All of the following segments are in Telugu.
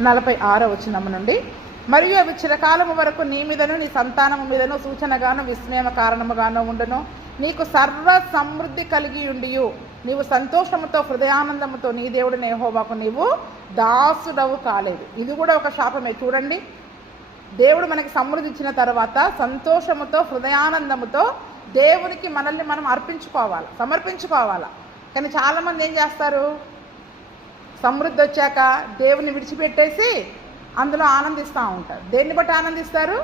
46 నుండి, మరియు అవి చిరకాలము వరకు నీ మీదను నీ సంతానము మీదను సూచనగాను విస్మయ కారణముగాను ఉండును. నీకు సర్వ సమృద్ధి కలిగి ఉండియు నీవు సంతోషముతో హృదయానందముతో నీ దేవుడిని యెహోవాకు నీవు దాసుడవు కాలేదు. ఇది కూడా ఒక శాపమే. చూడండి, దేవుడు మనకి సమృద్ధి ఇచ్చిన తర్వాత సంతోషముతో హృదయానందముతో దేవునికి మనల్ని మనం సమర్పించుకోవాలి. కానీ చాలామంది ఏం చేస్తారు, సమృద్ధి వచ్చాక దేవుని విడిచిపెట్టేసి అందులో ఆనందిస్తూ ఉంటారు. దేన్ని బట్టి ఆనందిస్తారు?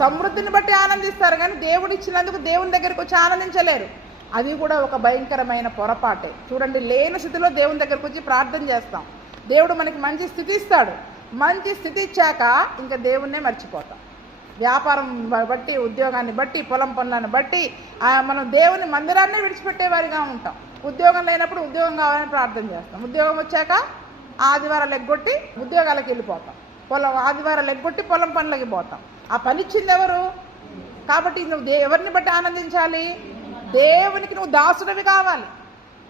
సమృద్ధిని బట్టి ఆనందిస్తారు. కానీ దేవుడు ఇచ్చినందుకు దేవుని దగ్గరికి వచ్చి ఆనందించలేరు. అది కూడా ఒక భయంకరమైన పొరపాటే. చూడండి, లేని స్థితిలో దేవుని దగ్గరికి వచ్చి ప్రార్థన చేస్తాం. దేవుడు మనకి మంచి స్థితి ఇస్తాడు. మంచి స్థితి ఇచ్చాక ఇంకా దేవుణ్ణే మర్చిపోతాం. వ్యాపారం బట్టి, ఉద్యోగాన్ని బట్టి, పొలం పనులను బట్టి మనం దేవుని మందిరాన్ని విడిచిపెట్టేవారిగా ఉంటాం. ఉద్యోగం లేనప్పుడు ఉద్యోగం కావాలని ప్రార్థన చేస్తాం. ఉద్యోగం వచ్చాక ఆదివారాలు ఎగ్గొట్టి ఉద్యోగాలకు వెళ్ళిపోతాం. ఆదివారాలు ఎగ్గొట్టి పొలం పనులకి పోతాం. ఆ పని ఇచ్చింది ఎవరు? కాబట్టి నువ్వు ఎవరిని బట్టి ఆనందించాలి? దేవునికి నువ్వు దాసుడవి కావాలి.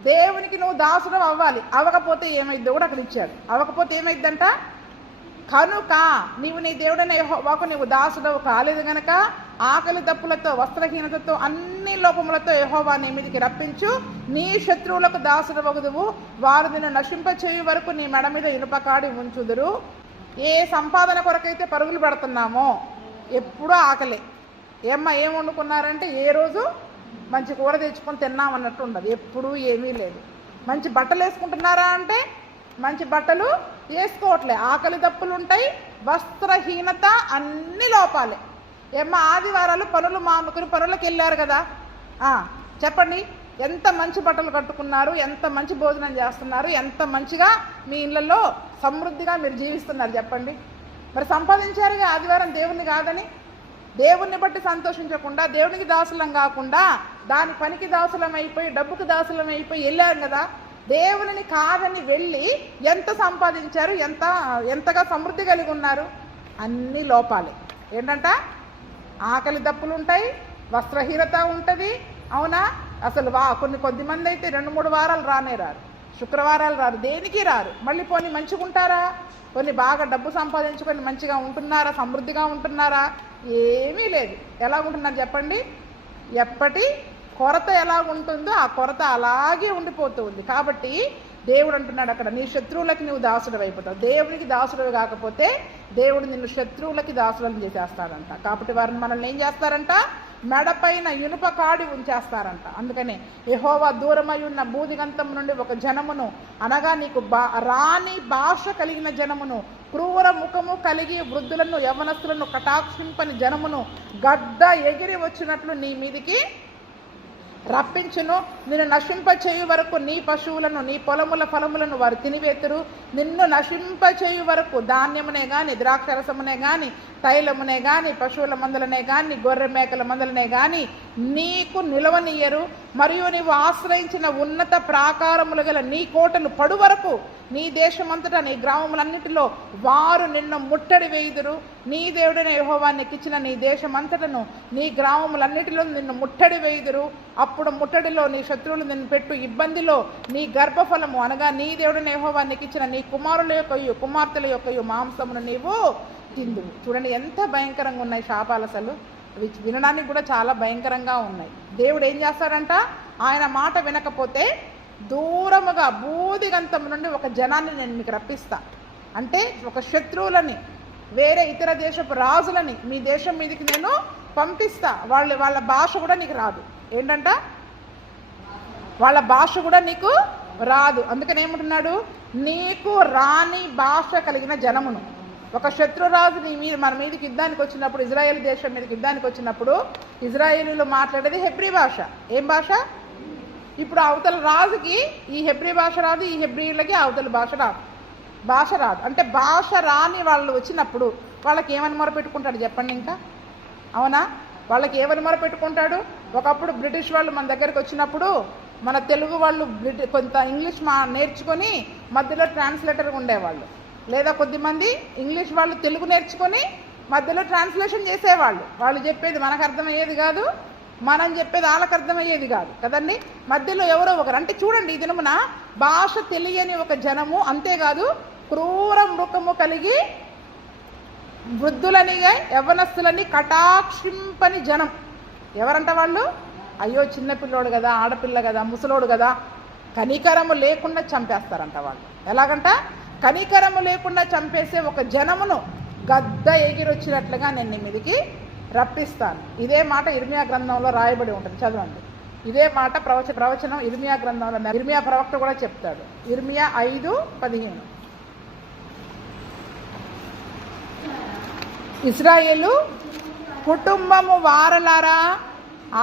దేవునికి నువ్వు దాసుడు అవ్వాలి. అవ్వకపోతే ఏమైద్దో కూడా అక్కడ ఇచ్చాడు. అవ్వకపోతే ఏమైద్దంట, కనుక నీవు నీ దేవుడైన యెహోవాకు నీవు దాసుడవు కాలేదు గనక ఆకలి దప్పులతో వస్త్రహీనతతో అన్ని లోపములతో యెహోవా నీ మీదికి రప్పించు. నీ శత్రువులకు దాసుడవగుదువు. వారు నిన్ను నశింపచేయు వరకు నీ మెడ మీద ఇనుపకాడి ఉంచుదురు. ఏ సంపాదన కొరకైతే పరుగులు పెడుతున్నామో ఎప్పుడూ ఆకలే. ఏం వండుకున్నారంటే ఏ రోజు మంచి కూర తెచ్చుకొని తిన్నామన్నట్టు ఉండదు. ఎప్పుడూ ఏమీ లేదు. మంచి బట్టలు వేసుకుంటున్నారా అంటే మంచి బట్టలు వేసుకోవట్లే. ఆకలి దప్పులు ఉంటాయి, వస్త్రహీనత, అన్ని లోపాలే. ఆదివారాలు పనులు మానుకుని పనులకు వెళ్ళారు కదా, చెప్పండి, ఎంత మంచి బట్టలు కట్టుకున్నారు, ఎంత మంచి భోజనం చేస్తున్నారు, ఎంత మంచిగా మీ ఇళ్ళల్లో సమృద్ధిగా మీరు జీవిస్తున్నారు చెప్పండి. మరి సంపాదించారుగా ఆదివారం దేవుణ్ణి కాదని. దేవుణ్ణి బట్టి సంతోషించకుండా, దేవునికి దాసులం కాకుండా దాని పనికి దాసులం అయిపోయి, డబ్బుకి దాసులం అయిపోయి వెళ్ళారు కదా. దేవుని కాదని వెళ్ళి ఎంత సంపాదించారు, ఎంతగా సమృద్ధి కలిగి ఉన్నారు? అన్ని లోపాలే. ఏంటంట, ఆకలి దప్పులు ఉంటాయి, వస్త్రహీనత ఉంటుంది. అవునా? అసలు కొద్దిమంది అయితే 2-3 వారాలు రారు, శుక్రవారాలు రారు, దేనికి రారు. మళ్ళీ పోనీ మంచిగా ఉంటారా? కొన్ని బాగా డబ్బు సంపాదించుకొని మంచిగా ఉంటున్నారా? సమృద్ధిగా ఉంటున్నారా? ఏమీ లేదు. ఎలా ఉంటున్నారు చెప్పండి? ఎప్పటి కొరత ఎలా ఉంటుందో ఆ కొరత అలాగే ఉండిపోతూ ఉంది. కాబట్టి దేవుడు అంటున్నాడు అక్కడ, నీ శత్రువులకి నువ్వు దాసుడు అయిపోతావు. దేవునికి దాసుడు కాకపోతే దేవుడు నిన్ను శత్రువులకి దాసులను చేసేస్తాడంట. కాబట్టి వారిని మనల్ని ఏం చేస్తారంట? మెడపైన ఇనుప కాడి ఉంచేస్తారంట. అందుకనే యెహోవా దూరమై ఉన్న బూదిగంతం నుండి ఒక జనమును, అనగా నీకు రాని భాష కలిగిన జనమును, క్రూర ముఖము కలిగి వృద్ధులను యవనస్తులను కటాక్షింపని జనమును గడ్డ ఎగిరి వచ్చినట్లు నీ మీదికి రప్పించును. నిన్ను నశింపచేయు వరకు నీ పశువులను, నీ పొలముల ఫలములను వారు తినివేతురు. నిన్ను నశింపచేయు వరకు ధాన్యమునే గాని, ద్రాక్షరసమునే గాని, తైలమునే గాని, పశువుల మందలనే గాని, గొర్రె మేకల మందలనే గాని నీకు నిలవనియ్యరు. మరియు నీవు ఆశ్రయించిన ఉన్నత ప్రాకారములు గల నీ కోటలు పడు వరకు నీ దేశమంతటా నీ గ్రామములన్నిటిలో వారు నిన్ను ముట్టడి వేయుదురు. నీ దేవుడైన యెహోవా నీకు ఇచ్చిన నీ దేశమంతటను, నీ గ్రామములన్నిటిలో నిన్ను ముట్టడి వేయుదురు. అప్పుడు ముట్టడిలో నీ శత్రువులు నిన్ను పెట్టు ఇబ్బందిలో నీ గర్భఫలము, అనగా నీ దేవుడైన యెహోవా నీకు ఇచ్చిన నీ కుమారుల యొక్కయు కుమార్తెల యొక్కయు మాంసమును నీవు తిందువు. చూడండి ఎంత భయంకరంగా ఉన్నాయి శాపాలు. అసలు వినడానికి కూడా చాలా భయంకరంగా ఉన్నాయి. దేవుడు ఏం చేస్తాడంట? ఆయన మాట వినకపోతే దూరముగా బూదిగంతం నుండి ఒక జనాన్ని నేను మీకు రప్పిస్తా. అంటే ఒక శత్రువులని, వేరే ఇతర దేశపు రాజులని మీ దేశం మీదకి నేను పంపిస్తా. వాళ్ళ భాష కూడా నీకు రాదు. ఏంటంట? వాళ్ళ భాష కూడా నీకు రాదు. అందుకని ఏమంటున్నాడు? నీకు రాని భాష కలిగిన జనమును. ఒక శత్రురాజు మన మీదకి యుద్ధానికి వచ్చినప్పుడు, ఇజ్రాయేల్ దేశం మీదకి యుద్ధానికి వచ్చినప్పుడు ఇజ్రాయేలీలు మాట్లాడేది హెబ్రీ భాష. ఏం భాష? ఇప్పుడు అవతల రాజుకి ఈ హెబ్రీ భాష రాదు, ఈ హెబ్రీలకి అవతల భాష రాదు. అంటే భాష రాని వాళ్ళు వచ్చినప్పుడు వాళ్ళకి ఏమని మొరపెట్టుకుంటాడు చెప్పండి? ఇంకా అవునా? వాళ్ళకి ఏమని మొరపెట్టుకుంటాడు? ఒకప్పుడు బ్రిటిష్ వాళ్ళు మన దగ్గరికి వచ్చినప్పుడు మన తెలుగు వాళ్ళు కొంత ఇంగ్లీష్ నేర్చుకొని మధ్యలో ట్రాన్స్లేటర్గా ఉండేవాళ్ళు. లేదా కొద్దిమంది ఇంగ్లీష్ వాళ్ళు తెలుగు నేర్చుకొని మధ్యలో ట్రాన్స్లేషన్ చేసేవాళ్ళు. వాళ్ళు చెప్పేది మనకు అర్థమయ్యేది కాదు, మనం చెప్పేది వాళ్ళకి అర్థమయ్యేది కాదు కదండి. మధ్యలో ఎవరో ఒకరు. అంటే చూడండి, ఈ దినమున భాష తెలియని ఒక జనము, అంతేకాదు క్రూర ముఖము కలిగి వృద్ధులని యవ్వనస్తులని కటాక్షింపని జనం. ఎవరంట వాళ్ళు? అయ్యో చిన్నపిల్లోడు కదా, ఆడపిల్ల కదా, ముసలోడు కదా, కనికరము లేకుండా చంపేస్తారంట వాళ్ళు. ఎలాగంట? కనికరము లేకుండా చంపేసే ఒక జనమును గద్ద ఎగిరొచ్చినట్లుగా నేను నీ మీదికి రప్పిస్తాను. ఇదే మాట ఇర్మియా గ్రంథంలో రాయబడి ఉంటుంది, చదవండి. ఇదే మాట ప్రవచనం ఇర్మియా గ్రంథంలో ఇర్మియా ప్రవక్త కూడా చెప్తాడు. ఇర్మియా 5:15. ఇశ్రాయేలు కుటుంబము వారలారా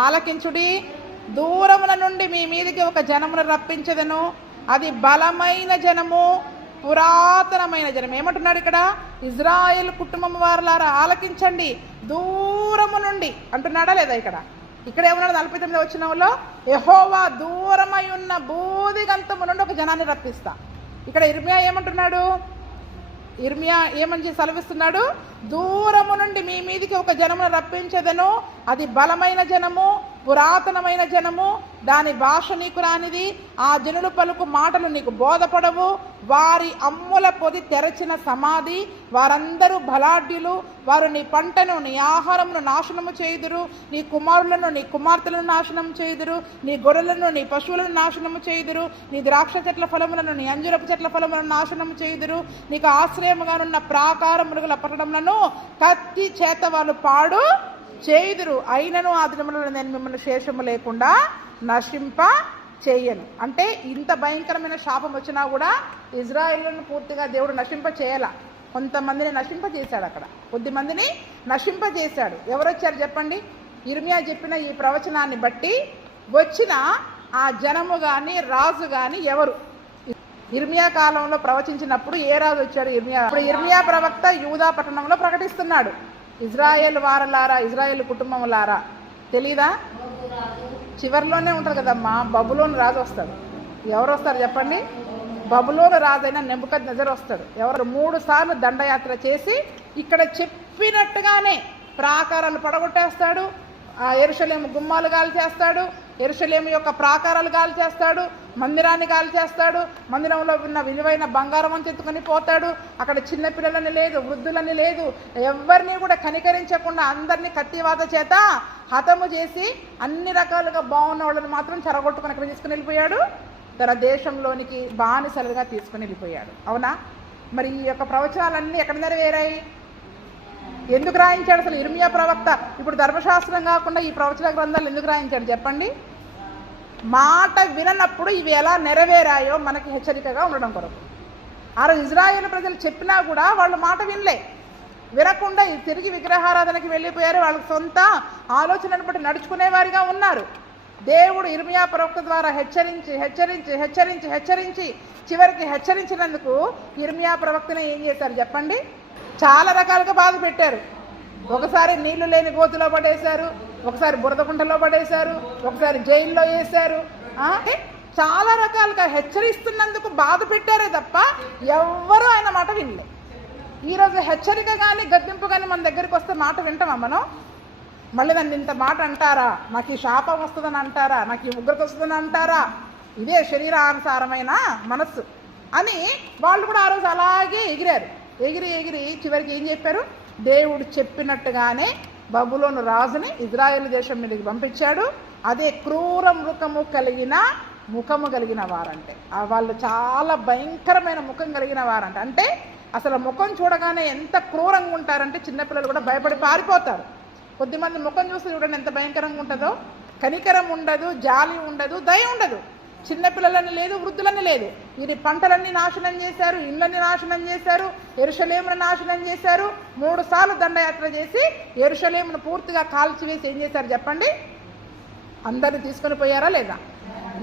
ఆలకించుడి, దూరముల నుండి మీ మీదికి ఒక జనమును రప్పించదను, అది బలమైన జనము, పురాతనమైన జనం. ఏమంటున్నాడు ఇక్కడ? ఇజ్రాయేల్ కుటుంబం వారలారా ఆలకించండి, దూరము నుండి అంటున్నాడా లేదా? ఇక్కడ ఏమన్నాడు? 49వ వచనంలో యెహోవా దూరమై ఉన్న బూదిగంతము నుండి ఒక జనాన్ని రప్పిస్తా. ఇక్కడ ఇర్మియా ఏమంటున్నాడు? ఇర్మియా ఏమని సెలవిస్తున్నాడు? దూరము నుండి మీ మీదికి ఒక జనమును రప్పించదను, అది బలమైన జనము, పురాతనమైన జనము, దాని భాష నీకు రానిది, ఆ జనులు పలుకు మాటలు నీకు బోధపడవు, వారి అమ్ముల పొది తెరచిన సమాధి, వారందరూ బలాఢ్యులు, వారు నీ పంటను నీ ఆహారమును నాశనము చేయుదురు, నీ కుమారులను నీ కుమార్తెలను నాశనం చేయుదురు, నీ గొర్రెలను నీ పశువులను నాశనము చేయుదురు, నీ ద్రాక్ష చెట్ల ఫలములను నీ అంజురపు చెట్ల ఫలములను నాశనము చేయుదురు, నీకు ఆశ్రయముగానున్న ప్రాకారములుగల పట్టణములను కత్తి చేత వాళ్ళు పాడు చేయుదురు, అయినను ఆ దినములలో నేను మిమ్మల్ని శేషము లేకుండా నశింప చేయను. అంటే ఇంత భయంకరమైన శాపం వచ్చినా కూడా ఇజ్రాయేలును పూర్తిగా దేవుడు నశింప చేయాల. కొంతమందిని నశింప చేశాడు, అక్కడ కొద్దిమందిని నశింప చేశాడు. ఎవరు వచ్చారు చెప్పండి? ఇర్మియా చెప్పిన ఈ ప్రవచనాన్ని బట్టి వచ్చిన ఆ జనము కానీ రాజు కానీ ఎవరు? ఇర్మియా కాలంలో ప్రవచించినప్పుడు ఏ రాజు వచ్చాడు? ఇర్మియా ప్రవక్త యూదా పట్టణంలో ప్రకటిస్తున్నాడు, ఇజ్రాయేల్ వారలారా, ఇజ్రాయేల్ కుటుంబములారా. తెలీదా? చివరిలోనే ఉంటుంది కదమ్మా, బబులోను రాజు వస్తాడు. ఎవరు వస్తారు చెప్పండి? బబులోను రాజైన నెబుకద్నెజర్ వస్తాడు. ఎవరు? 3 సార్లు దండయాత్ర చేసి ఇక్కడ చెప్పినట్టుగానే ప్రాకారాలు పడగొట్టేస్తాడు, యెరూషలేము గుమ్మాలు గాలి చేస్తాడు, యెరూషలేము యొక్క ప్రాకారాలు గాలి చేస్తాడు, మందిరాన్ని గాలి చేస్తాడు, మందిరంలో ఉన్న విలువైన బంగారం అని ఎత్తుకొని పోతాడు. అక్కడ చిన్నపిల్లలని లేదు, వృద్ధులని లేదు, ఎవరిని కూడా కనికరించకుండా అందరినీ కత్తివాత చేత హతము చేసి అన్ని రకాలుగా బాగున్న వాళ్ళని మాత్రం చెరగొట్టుకొని అక్కడ తీసుకుని వెళ్ళిపోయాడు, తన దేశంలోనికి బానిసలుగా తీసుకుని వెళ్ళిపోయాడు. అవునా? మరి ఈ యొక్క ప్రవచనాలన్నీ ఎక్కడ నెరవేరాయి? ఎందుకు రాయించాడు అసలు ఇర్మియా ప్రవక్త? ఇప్పుడు ధర్మశాస్త్రం కాకుండా ఈ ప్రవచన గ్రంథాలు ఎందుకు రాయించాడు చెప్పండి? మాట విననప్పుడు ఇవి ఎలా నెరవేరాయో మనకి హెచ్చరికగా ఉండడం కొరకు. ఆ రోజు ఇజ్రాయేల్ ప్రజలు చెప్పినా కూడా వాళ్ళు మాట వినకుండా తిరిగి విగ్రహారాధనకి వెళ్ళిపోయారు. వాళ్ళకి సొంత ఆలోచనను బట్టి నడుచుకునేవారిగా ఉన్నారు. దేవుడు ఇర్మియా ప్రవక్త ద్వారా హెచ్చరించి చివరికి హెచ్చరించినందుకు ఇర్మియా ప్రవక్తనే ఏం చేశారు చెప్పండి? చాలా రకాలుగా బాధ పెట్టారు. ఒకసారి నీళ్లు లేని గోతులో పడేశారు, ఒకసారి బురదకుంటలో పడేశారు, ఒకసారి జైల్లో వేశారు. చాలా రకాలుగా హెచ్చరిస్తున్నందుకు బాధ పెట్టారే తప్ప ఎవ్వరూ ఆయన మాట వినలే. ఈరోజు హెచ్చరిక కానీ గద్దింపు కానీ మన దగ్గరికి వస్తే మాట వింటామా మనం? మళ్ళీ నన్ను ఇంత మాట అంటారా, నాకు ఈ శాపం వస్తుందని అంటారా, నాకు ఈ ఉగ్రత వస్తుందని అంటారా, ఇదే శరీరానుసారమైన మనస్సు అని వాళ్ళు కూడా ఆ రోజు అలాగే ఎగిరారు. ఎగిరి చివరికి ఏం చెప్పారు? దేవుడు చెప్పినట్టుగానే బబులోను రాజుని ఇజ్రాయేల్ దేశం మీదకి పంపించాడు. అదే క్రూర ముఖము కలిగిన వారంటే వాళ్ళు చాలా భయంకరమైన ముఖం కలిగిన వారంట. అంటే అసలు ముఖం చూడగానే ఎంత క్రూరంగా ఉంటారంటే చిన్నపిల్లలు కూడా భయపడి పారిపోతారు. కొద్దిమంది ముఖం చూసి చూడండి ఎంత భయంకరంగా ఉంటుందో. కనికరం ఉండదు, జాలి ఉండదు, దయ ఉండదు. చిన్నపిల్లలని లేదు, వృద్ధులని లేదు. వీరి పంటలన్నీ నాశనం చేశారు, ఇళ్ళని నాశనం చేశారు, యెరూషలేమును నాశనం చేశారు. 3 సార్లు దండయాత్ర చేసి యెరూషలేమును పూర్తిగా కాల్చివేసి ఏం చేశారు చెప్పండి? అందరిని తీసుకొని పోయారా లేదా?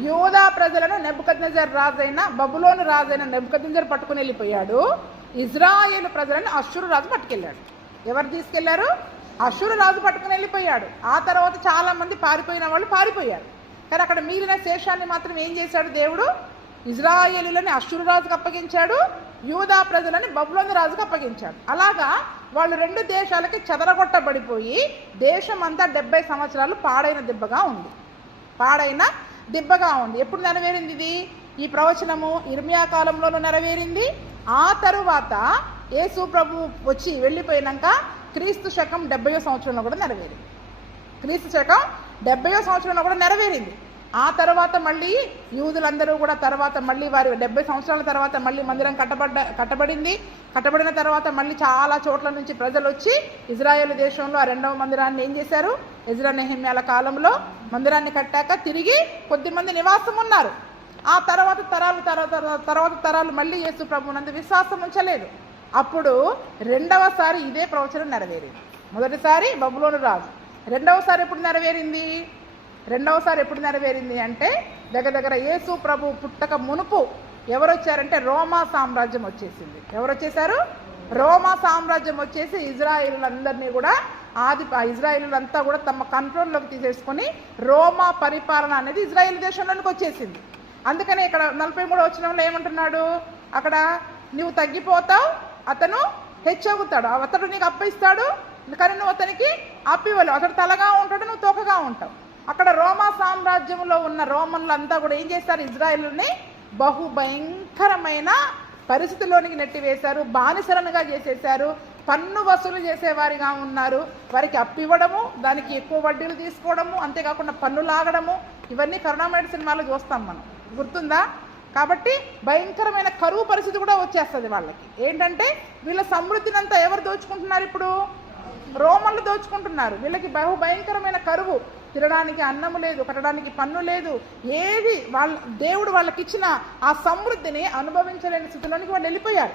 యూదా ప్రజలను నెబుకద్నెజర్ రాజైన బబులోను రాజైన నెబుకద్నెజర్ పట్టుకుని వెళ్ళిపోయాడు. ఇజ్రాయేలు ప్రజలను అష్షూరు రాజు పట్టుకెళ్ళాడు. ఎవరు తీసుకెళ్లారు? అష్షూరు రాజు పట్టుకుని వెళ్ళిపోయాడు. ఆ తర్వాత చాలా మంది పారిపోయిన వాళ్ళు పారిపోయారు. కానీ అక్కడ మిగిలిన శేషాన్ని మాత్రం ఏం చేశాడు దేవుడు? ఇజ్రాయేలులని అష్షూరు రాజుకు అప్పగించాడు, యూదా ప్రజలని బబులోను రాజుకు అప్పగించాడు. అలాగా వాళ్ళు 2 దేశాలకి చెదరగొట్టబడిపోయి దేశం అంతా 70 సంవత్సరాలు పాడైన దిబ్బగా ఉంది. ఎప్పుడు నెరవేరింది ఇది? ఈ ప్రవచనము ఇర్మియా కాలంలోనూ నెరవేరింది, ఆ తరువాత యేసు ప్రభు వచ్చి వెళ్ళిపోయినాక క్రీస్తు శకం 70వ సంవత్సరంలో కూడా నెరవేరింది. క్రీస్తు శకం 70వ సంవత్సరంలో కూడా నెరవేరింది. ఆ తర్వాత మళ్ళీ యూదులందరూ కూడా తర్వాత మళ్ళీ వారి 70 సంవత్సరాల తర్వాత మళ్ళీ మందిరం కట్టబడింది. కట్టబడిన తర్వాత మళ్ళీ చాలా చోట్ల నుంచి ప్రజలు వచ్చి ఇజ్రాయేల్ దేశంలో ఆ రెండవ మందిరాన్ని ఏం చేశారు? ఎజ్రా నెహెమ్యాల కాలంలో మందిరాన్ని కట్టాక తిరిగి కొద్దిమంది నివాసం ఉన్నారు. ఆ తర్వాత తరాలు మళ్ళీ యేసు ప్రభువునందు విశ్వాసం ఉంచలేదు. అప్పుడు రెండవసారి ఇదే ప్రవచనం నెరవేరింది. మొదటిసారి బబులోను రాజు, రెండవసారి ఎప్పుడు నెరవేరింది అంటే దగ్గర యేసు ప్రభు పుట్టక మునుపు ఎవరు వచ్చారంటే రోమా సామ్రాజ్యం వచ్చేసింది. ఎవరు వచ్చేసారు? రోమా సామ్రాజ్యం వచ్చేసి ఇజ్రాయిలులందరినీ కూడా ఇజ్రాయిలులంతా కూడా తమ కంట్రోల్లోకి తీసేసుకొని రోమా పరిపాలన అనేది ఇజ్రాయిల్ దేశంలోనికి వచ్చేసింది. అందుకనే ఇక్కడ 43వ వచనంలో ఏమంటున్నాడు? అక్కడ నువ్వు తగ్గిపోతావు, అతను హెచ్చగుతాడు, అతడు నీకు అప్పిస్తాడు, కానీ నువ్వు అతనికి అప్పివ్వలేవు. అతడు తలగా ఉంటాడు, నువ్వు తోకగా ఉంటావు. అక్కడ రోమా సామ్రాజ్యంలో ఉన్న రోమన్లంతా కూడా ఏం చేస్తారు? ఇజ్రాయిల్ని భయంకరమైన పరిస్థితిలోనికి నెట్టివేశారు, బానిసలనుగా చేసేశారు, పన్ను వసూలు చేసేవారిగా ఉన్నారు. వారికి అప్పివ్వడము, దానికి ఎక్కువ వడ్డీలు తీసుకోవడము, అంతేకాకుండా పన్ను లాగడము, ఇవన్నీ కరుణామయుడు సినిమాలో చూస్తాం మనం, గుర్తుందా? కాబట్టి భయంకరమైన కరువు పరిస్థితి కూడా వచ్చేస్తుంది వాళ్ళకి. ఏంటంటే వీళ్ళ సమృద్ధినంతా ఎవరు దోచుకుంటున్నారు? ఇప్పుడు రోమన్లు దోచుకుంటున్నారు. వీళ్ళకి భయంకరమైన కరువు, తినడానికి అన్నము లేదు, కట్టడానికి పన్ను లేదు, ఏది దేవుడు వాళ్ళకి ఇచ్చిన ఆ సమృద్ధిని అనుభవించలేని స్థితిలోనికి వాళ్ళు వెళ్ళిపోయారు.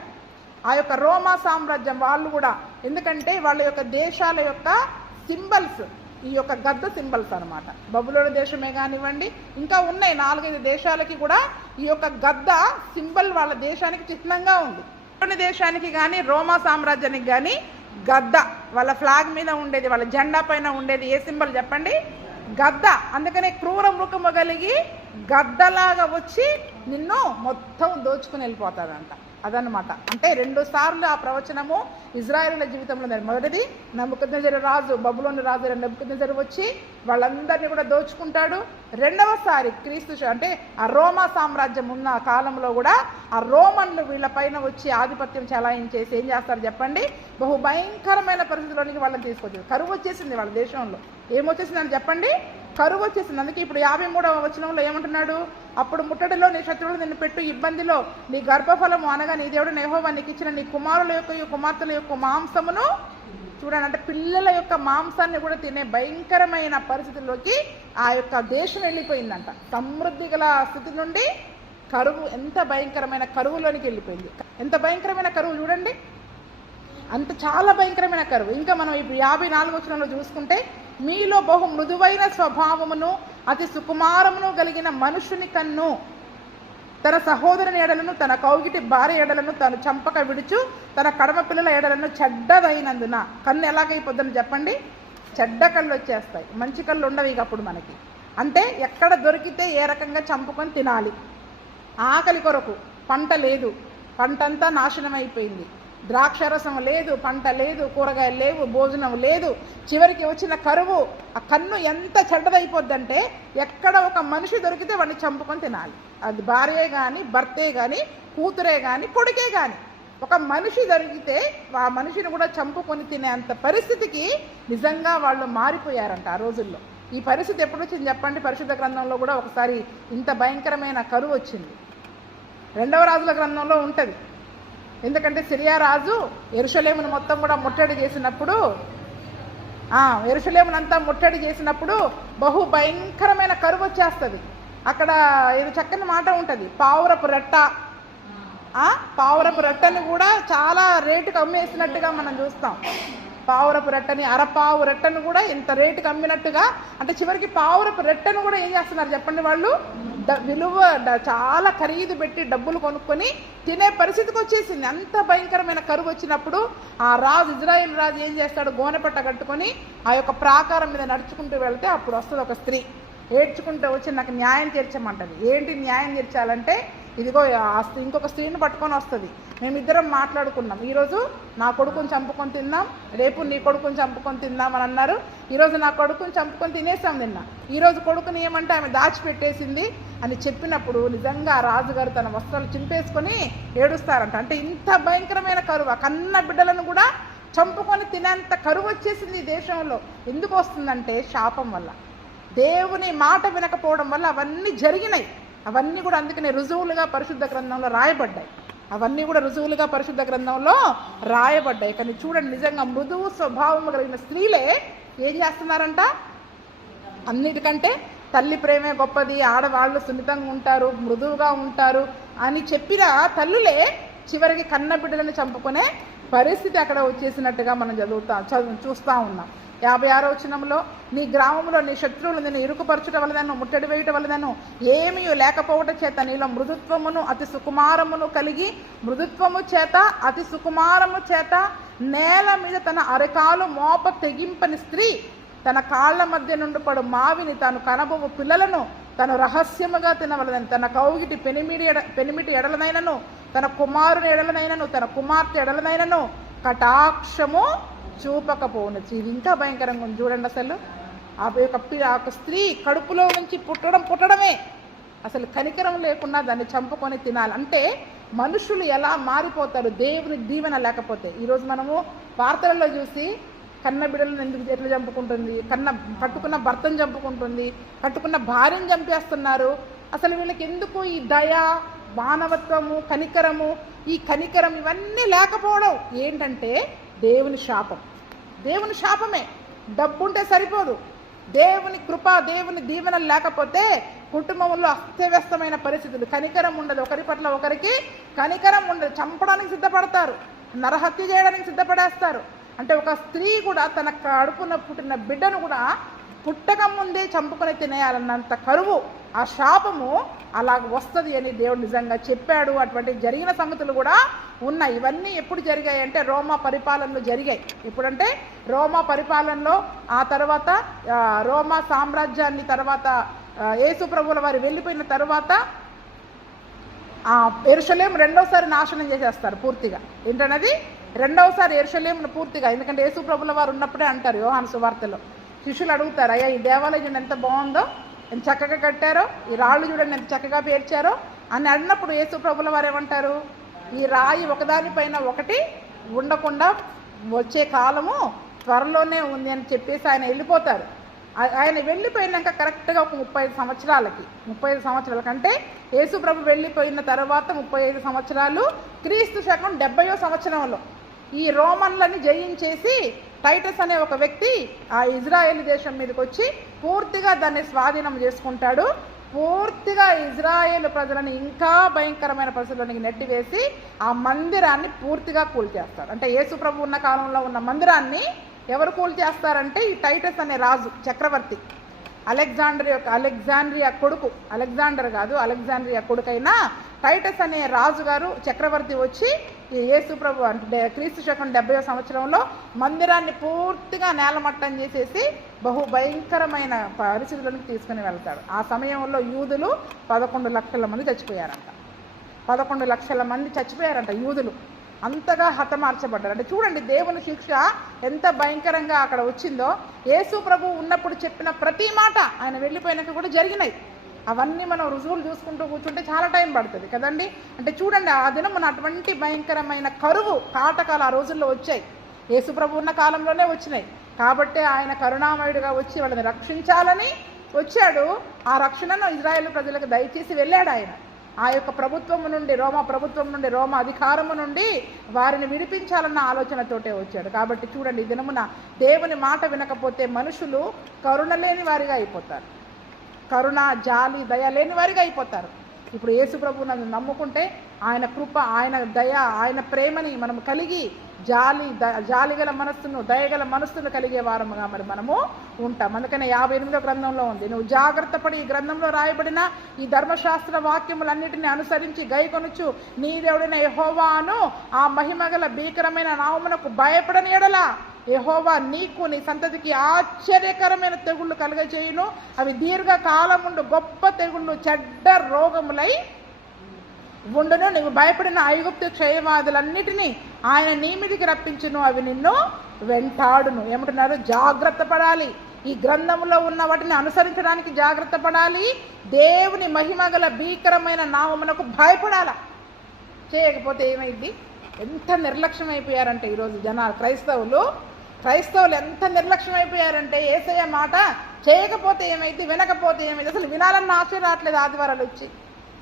ఆ యొక్క రోమా సామ్రాజ్యం వాళ్ళు కూడా, ఎందుకంటే వాళ్ళ యొక్క దేశాల యొక్క సింబల్స్ ఈ యొక్క గద్ద సింబల్స్ అనమాట. బబులోను దేశమే కానివ్వండి, ఇంకా ఉన్నాయి 4-5 దేశాలకి కూడా ఈ యొక్క గద్ద సింబల్ వాళ్ళ దేశానికి చిహ్నంగా ఉంది. బబులోను దేశానికి కానీ రోమా సామ్రాజ్యానికి కానీ గద్ద వాళ్ళ ఫ్లాగ్ మీద ఉండేది, వాళ్ళ జెండా పైన ఉండేది ఏ సింబల్ చెప్పండి? గద్ద. అందుకనే క్రూర మృగము కలిగి గద్దలాగా వచ్చి నిన్ను మొత్తం దోచుకుని వెళ్ళిపోతాడంట. అదనమాట. అంటే 2 సార్లు ఆ ప్రవచనము ఇజ్రాయేలుల జీవితంలో. మొదటిది నెబుకద్నెజరు రాజు, బబులోను రాజు నెబుకద్నెజరు వచ్చి వాళ్ళందరినీ కూడా దోచుకుంటాడు. రెండవసారి క్రీస్తు అంటే ఆ రోమా సామ్రాజ్యం ఉన్న కాలంలో కూడా ఆ రోమన్లు వీళ్ళపైన వచ్చి ఆధిపత్యం చెలాయించేసి ఏం చేస్తారు చెప్పండి? భయంకరమైన పరిస్థితిలోనికి వాళ్ళని తీసుకొచ్చారు. కరువు వచ్చేసింది వాళ్ళ దేశంలో. ఏమొచ్చేసిందని చెప్పండి? కరువు వచ్చేసింది. అందుకే ఇప్పుడు 53వ వచనంలో ఏమంటున్నాడు? అప్పుడు ముట్టడిలో నీ శత్రువులు నిన్ను పెట్టు ఇబ్బందిలో నీ గర్భఫలము అనగా నీ దేవుడు యెహోవా నీకు ఇచ్చిన నీ కుమారుల యొక్క కుమార్తెల యొక్క మాంసమును చూడండి, అంటే పిల్లల యొక్క మాంసాన్ని కూడా తినే భయంకరమైన పరిస్థితుల్లోకి ఆ యొక్క దేశం వెళ్ళిపోయిందంట. సమృద్ధి గల స్థితి నుండి కరువు, ఎంత భయంకరమైన కరువులోనికి వెళ్ళిపోయింది. ఎంత భయంకరమైన కరువు చూడండి, అంత చాలా భయంకరమైన కరువు. ఇంకా మనం ఇప్పుడు 54వ వచనంలో చూసుకుంటే మీలో బహు మృదువైన స్వభావమును అతి సుకుమారమును కలిగిన మనుషుని కన్ను తన సహోదరుని ఎడలను తన కౌగిటి భార్య ఎడలను తను చంపక విడుచు తన కడమ పిల్లల ఎడలను చెడ్డదైనందున. కన్ను ఎలాగైపోద్దని చెప్పండి? చెడ్డ కళ్ళు వచ్చేస్తాయి, మంచి కళ్ళు ఉండవు ఇక అప్పుడు మనకి. అంటే ఎక్కడ దొరికితే ఏ రకంగా చంపుకొని తినాలి. ఆకలి కొరకు పంట లేదు, పంటంతా నాశనం అయిపోయింది. ద్రాక్షరసం లేదు, పంట లేదు, కూరగాయలు లేవు, భోజనం లేదు. చివరికి వచ్చిన కరువు, ఆ కన్ను ఎంత చెడ్డదైపోద్దంటే ఎక్కడ ఒక మనిషి దొరికితే వాడిని చంపుకొని తినాలి. అది భార్యే కానీ, భర్తే కానీ, కూతురే కానీ, కొడుకే కానీ, ఒక మనిషి దొరికితే ఆ మనిషిని కూడా చంపుకొని తినేంత పరిస్థితికి నిజంగా వాళ్ళు మారిపోయారంట ఆ రోజుల్లో. ఈ పరిస్థితి ఎప్పుడు వచ్చింది చెప్పండి? పరిశుద్ధ గ్రంథంలో కూడా ఒకసారి ఇంత భయంకరమైన కరువు వచ్చింది. 2వ రాజుల గ్రంథంలో ఉంటుంది. ఎందుకంటే సిరియా రాజు యెరూషలేమును మొత్తం కూడా ముట్టడి చేసినప్పుడు, యెరూషలేమునంతా ముట్టడి చేసినప్పుడు బహు భయంకరమైన కరువు వచ్చేస్తుంది. అక్కడ ఇది చక్కని మాట ఉంటుంది, పావురపు రెట్ట. పావురపు రెట్టని కూడా చాలా రేటుకి అమ్మేసినట్టుగా మనం చూస్తాం. పావురపు రెట్టని, అరపావు రెట్టను కూడా ఇంత రేటుకి అమ్మినట్టుగా. అంటే చివరికి పావురపు రెట్టను కూడా ఏం చేస్తున్నారు చెప్పండి? వాళ్ళు విలువ చాలా ఖరీదు పెట్టి డబ్బులు కొనుక్కొని తినే పరిస్థితికి వచ్చేసింది. అంత భయంకరమైన కరువు వచ్చినప్పుడు ఆ రాజు, ఇజ్రాయేల్ రాజు ఏం చేస్తాడు? గోనెపట్ట కట్టుకొని ఆ యొక్క ప్రాకారం మీద నడుచుకుంటూ వెళ్తే అప్పుడు వస్తుంది ఒక స్త్రీ, ఏడ్చుకుంటూ వచ్చి నాకు న్యాయం తీర్చమంటది. ఏంటి న్యాయం తీర్చాలంటే, ఇదిగో ఇంకొక స్త్రీని పట్టుకొని వస్తుంది, మేమిద్దరం మాట్లాడుకున్నాం, ఈరోజు నా కొడుకుని చంపుకొని తిందాం, రేపు నీ కొడుకుని చంపుకొని తిందాం అని అన్నారు. ఈరోజు నా కొడుకుని చంపుకొని తినేసాం నిన్న. ఈరోజు కొడుకుని ఏమంటే ఆమె దాచిపెట్టేసింది. అని చెప్పినప్పుడు నిజంగా రాజుగారు తన వస్త్రాలు చింపేసుకొని ఏడుస్తారంట. అంటే ఇంత భయంకరమైన కరువు, కన్న బిడ్డలను కూడా చంపుకొని తినేంత కరువు వచ్చేసింది ఈ దేశంలో. ఎందుకు వస్తుందంటే శాపం వల్ల, దేవుని మాట వినకపోవడం వల్ల అవన్నీ జరిగినాయి. అవన్నీ కూడా అందుకనే రుజువులుగా పరిశుద్ధ గ్రంథంలో రాయబడ్డాయి. అవన్నీ కూడా రుజువులుగా పరిశుద్ధ గ్రంథంలో రాయబడ్డాయి. కానీ చూడండి, నిజంగా మృదువు స్వభావం కలిగిన స్త్రీలే ఏం చేస్తున్నారంట, అన్నిటికంటే తల్లి ప్రేమే గొప్పది, ఆడవాళ్ళు సున్నితంగా ఉంటారు, మృదువుగా ఉంటారు అని చెప్పిన తల్లులే చివరికి కన్న బిడ్డలను చంపుకునే పరిస్థితి అక్కడ వచ్చేసినట్టుగా మనం చూస్తూ ఉన్నాం. 56వ వచనంలో, నీ గ్రామంలో నీ శత్రువులు నిన్ను ఇరుకుపరచుట వలనను ముట్టడి వేయుట వలనను ఏమీ లేకపోవట చేత నీలో మృదుత్వమును అతి సుకుమారమును కలిగి, మృదుత్వము చేత అతి సుకుమారము చేత నేల మీద తన అరకాలు మోప తెగింపని స్త్రీ తన కాళ్ల మధ్య నుండి పడు మావిని తాను కనబోవు పిల్లలను తను రహస్యముగా తినవలదని, తన కౌగిటి పెనిమిటి ఎడలనైనను తన కుమారుని ఎడలనైనను తన కుమార్తె ఎడలనైనను కటాక్షము చూపకపోను. ఇది ఇంకా భయంకరంగా ఉంది చూడండి. అసలు ఆ యొక్క స్త్రీ కడుపులో నుంచి పుట్టడమే అసలు కనికరం లేకుండా దాన్ని చంపుకొని తినాలి. అంటే మనుషులు ఎలా మారిపోతారు దేవుని దీవెన లేకపోతే. ఈరోజు మనము వార్తలలో చూసి కన్న బిడ్డలను ఎట్లా చంపుకుంటుంది, కట్టుకున్న భర్తను చంపుకుంటుంది, కట్టుకున్న భార్యను చంపేస్తున్నారు. అసలు వీళ్ళకి ఎందుకు ఈ దయ, మానవత్వము, కనికరము, ఈ కనికరం ఇవన్నీ లేకపోవడం ఏంటంటే దేవుని శాపం. దేవుని శాపమే. డబ్బుంటే సరిపోదు, దేవుని కృప, దేవుని దీవెనలు లేకపోతే కుటుంబంలో అస్తవ్యస్తమైన పరిస్థితులు. కనికరం ఉండదు, ఒకరి పట్ల ఒకరికి కనికరం ఉండదు. చంపడానికి సిద్ధపడతారు, నరహత్య చేయడానికి సిద్ధపడేస్తారు. అంటే ఒక స్త్రీ కూడా తన కడుపున పుట్టిన బిడ్డను కూడా పుట్టక ముందే చంపుకొని తినేయాలన్నంత కరువు, ఆ శాపము అలా వస్తుంది అని దేవుడు నిజంగా చెప్పాడు. అటువంటి జరిగిన సంగతులు కూడా ఉన్నాయి. ఇవన్నీ ఎప్పుడు జరిగాయి అంటే రోమా పరిపాలనలో జరిగాయి. ఎప్పుడంటే రోమా పరిపాలనలో, ఆ తర్వాత రోమా సామ్రాజ్యాన్ని తర్వాత యేసు ప్రభువుల వారు వెళ్ళిపోయిన తర్వాత యెరూషలేము రెండోసారి నాశనం చేసేస్తారు పూర్తిగా. ఏంటన్నది రెండవసారి యెరూషలేమును పూర్తిగా. ఎందుకంటే యేసు ప్రభువుల వారు ఉన్నప్పుడే అంటారు యోహాను సువార్తలో, శిష్యులు అడుగుతారు, అయ్యా ఈ దేవాలయం ఎంత బాగుందో, ఎంత చక్కగా కట్టారో, ఈ రాళ్ళు చూడండి ఎంత చక్కగా పేర్చారో అని అన్నప్పుడు యేసు ప్రభువుల వారు ఏమంటారు, ఈ రాయి ఒకదానిపైన ఒకటి ఉండకుండా వచ్చే కాలము త్వరలోనే ఉంది అని చెప్పేసి ఆయన వెళ్ళిపోతారు. ఆయన వెళ్ళిపోయినాక కరెక్ట్గా ఒక 35 సంవత్సరాలకి అంటే యేసు ప్రభు వెళ్ళిపోయిన తర్వాత 35 సంవత్సరాలు క్రీస్తు శకం 70వ సంవత్సరంలో ఈ రోమన్లని జయించేసి టైటస్ అనే ఒక వ్యక్తి ఆ ఇజ్రాయేల్ దేశం మీదకి వచ్చి పూర్తిగా దాన్ని స్వాధీనం చేసుకుంటాడు. పూర్తిగా ఇజ్రాయేల్ ప్రజలను ఇంకా భయంకరమైన పరిస్థితుల్లోకి నెట్టివేసి ఆ మందిరాన్ని పూర్తిగా కూల్చేస్తారు. అంటే యేసు ప్రభు ఉన్న కాలంలో ఉన్న మందిరాన్ని ఎవరు కూల్చేస్తారంటే ఈ టైటస్ అనే రాజు, చక్రవర్తి, అలెగ్జాండ్రియా కొడుకు, అలెగ్జాండ్రియా కొడుకైన టైటస్ అనే రాజుగారు చక్రవర్తి వచ్చి ఈ యేసు ప్రభు అంటే క్రీస్తు శకం 70వ సంవత్సరంలో మందిరాన్ని పూర్తిగా నేలమట్టం చేసేసి బహు భయంకరమైన పరిస్థితులకు తీసుకుని వెళ్తాడు. ఆ సమయంలో యూదులు 11 లక్షల మంది చచ్చిపోయారంట. 11 లక్షల మంది చచ్చిపోయారంట యూదులు. అంతగా హతమార్చబడ్డారు. అంటే చూడండి దేవుని శిక్ష ఎంత భయంకరంగా అక్కడ వచ్చిందో. యేసు ప్రభు ఉన్నప్పుడు చెప్పిన ప్రతి మాట ఆయన వెళ్ళిపోయినాక కూడా జరిగినాయి. అవన్నీ మనం రుజువులు చూసుకుంటూ కూర్చుంటే చాలా టైం పడుతుంది కదండి. అంటే చూడండి ఆ దినం మన అటువంటి భయంకరమైన కరువు కాటకాలు ఆ రోజుల్లో వచ్చాయి. యేసు ప్రభు ఉన్న కాలంలోనే వచ్చినాయి. కాబట్టి ఆయన కరుణామయుడిగా వచ్చి వాళ్ళని రక్షించాలని వచ్చాడు. ఆ రక్షణను ఇజ్రాయేల్ ప్రజలకు దయచేసి వెళ్ళాడు ఆయన. ఆ యొక్క ప్రభుత్వము నుండి, రోమా ప్రభుత్వం నుండి, రోమా అధికారము నుండి వారిని విడిపించాలన్న ఆలోచనతోటే వచ్చాడు. కాబట్టి చూడండి ఈ దినమున దేవుని మాట వినకపోతే మనుషులు కరుణ లేని వారిగా అయిపోతారు, కరుణ, జాలి, దయ లేని వారిగా అయిపోతారు. ఇప్పుడు యేసు ప్రభువు నన్ను నమ్ముకుంటే ఆయన కృప, ఆయన దయ, ఆయన ప్రేమని మనం కలిగి జాలిగల మనస్సును, దయగల మనస్సును కలిగే వారముగా మరి మనము ఉంటాం. అందుకనే 58వ గ్రంథంలో ఉంది, నువ్వు జాగ్రత్త పడి ఈ గ్రంథంలో రాయబడిన ఈ ధర్మశాస్త్ర వాక్యములన్నిటిని అనుసరించి గైకొనుచు నీ దేవుడైన యెహోవాను ఆ మహిమగల భీకరమైన నామమునకు భయపడని ఎడల యెహోవా నీకు నీ సంతతికి ఆశ్చర్యకరమైన తెగుళ్ళు కలుగజేయును. అవి దీర్ఘకాలముండు గొప్ప తెగుళ్ళు, చెడ్డ రోగములై ఉండును. నీవు భయపడిన ఐగుప్తు క్షయవాదులన్నిటినీ ఆయన నీ మీదికి రప్పించును, అవి నిన్ను వెంటాడును. ఏమంటున్నారు? జాగ్రత్త పడాలి. ఈ గ్రంథంలో ఉన్న వాటిని అనుసరించడానికి జాగ్రత్త పడాలి. దేవుని మహిమగల భీకరమైన నామమునకు భయపడాల. చేయకపోతే ఏమైంది? ఎంత నిర్లక్ష్యం అయిపోయారంటే ఈరోజు జనాలు, క్రైస్తవులు ఎంత నిర్లక్ష్యం అయిపోయారంటే యేసయ్య మాట చేయకపోతే ఏమైంది, వినకపోతే ఏమైంది? అసలు వినాలన్న ఆశ రావట్లేదు.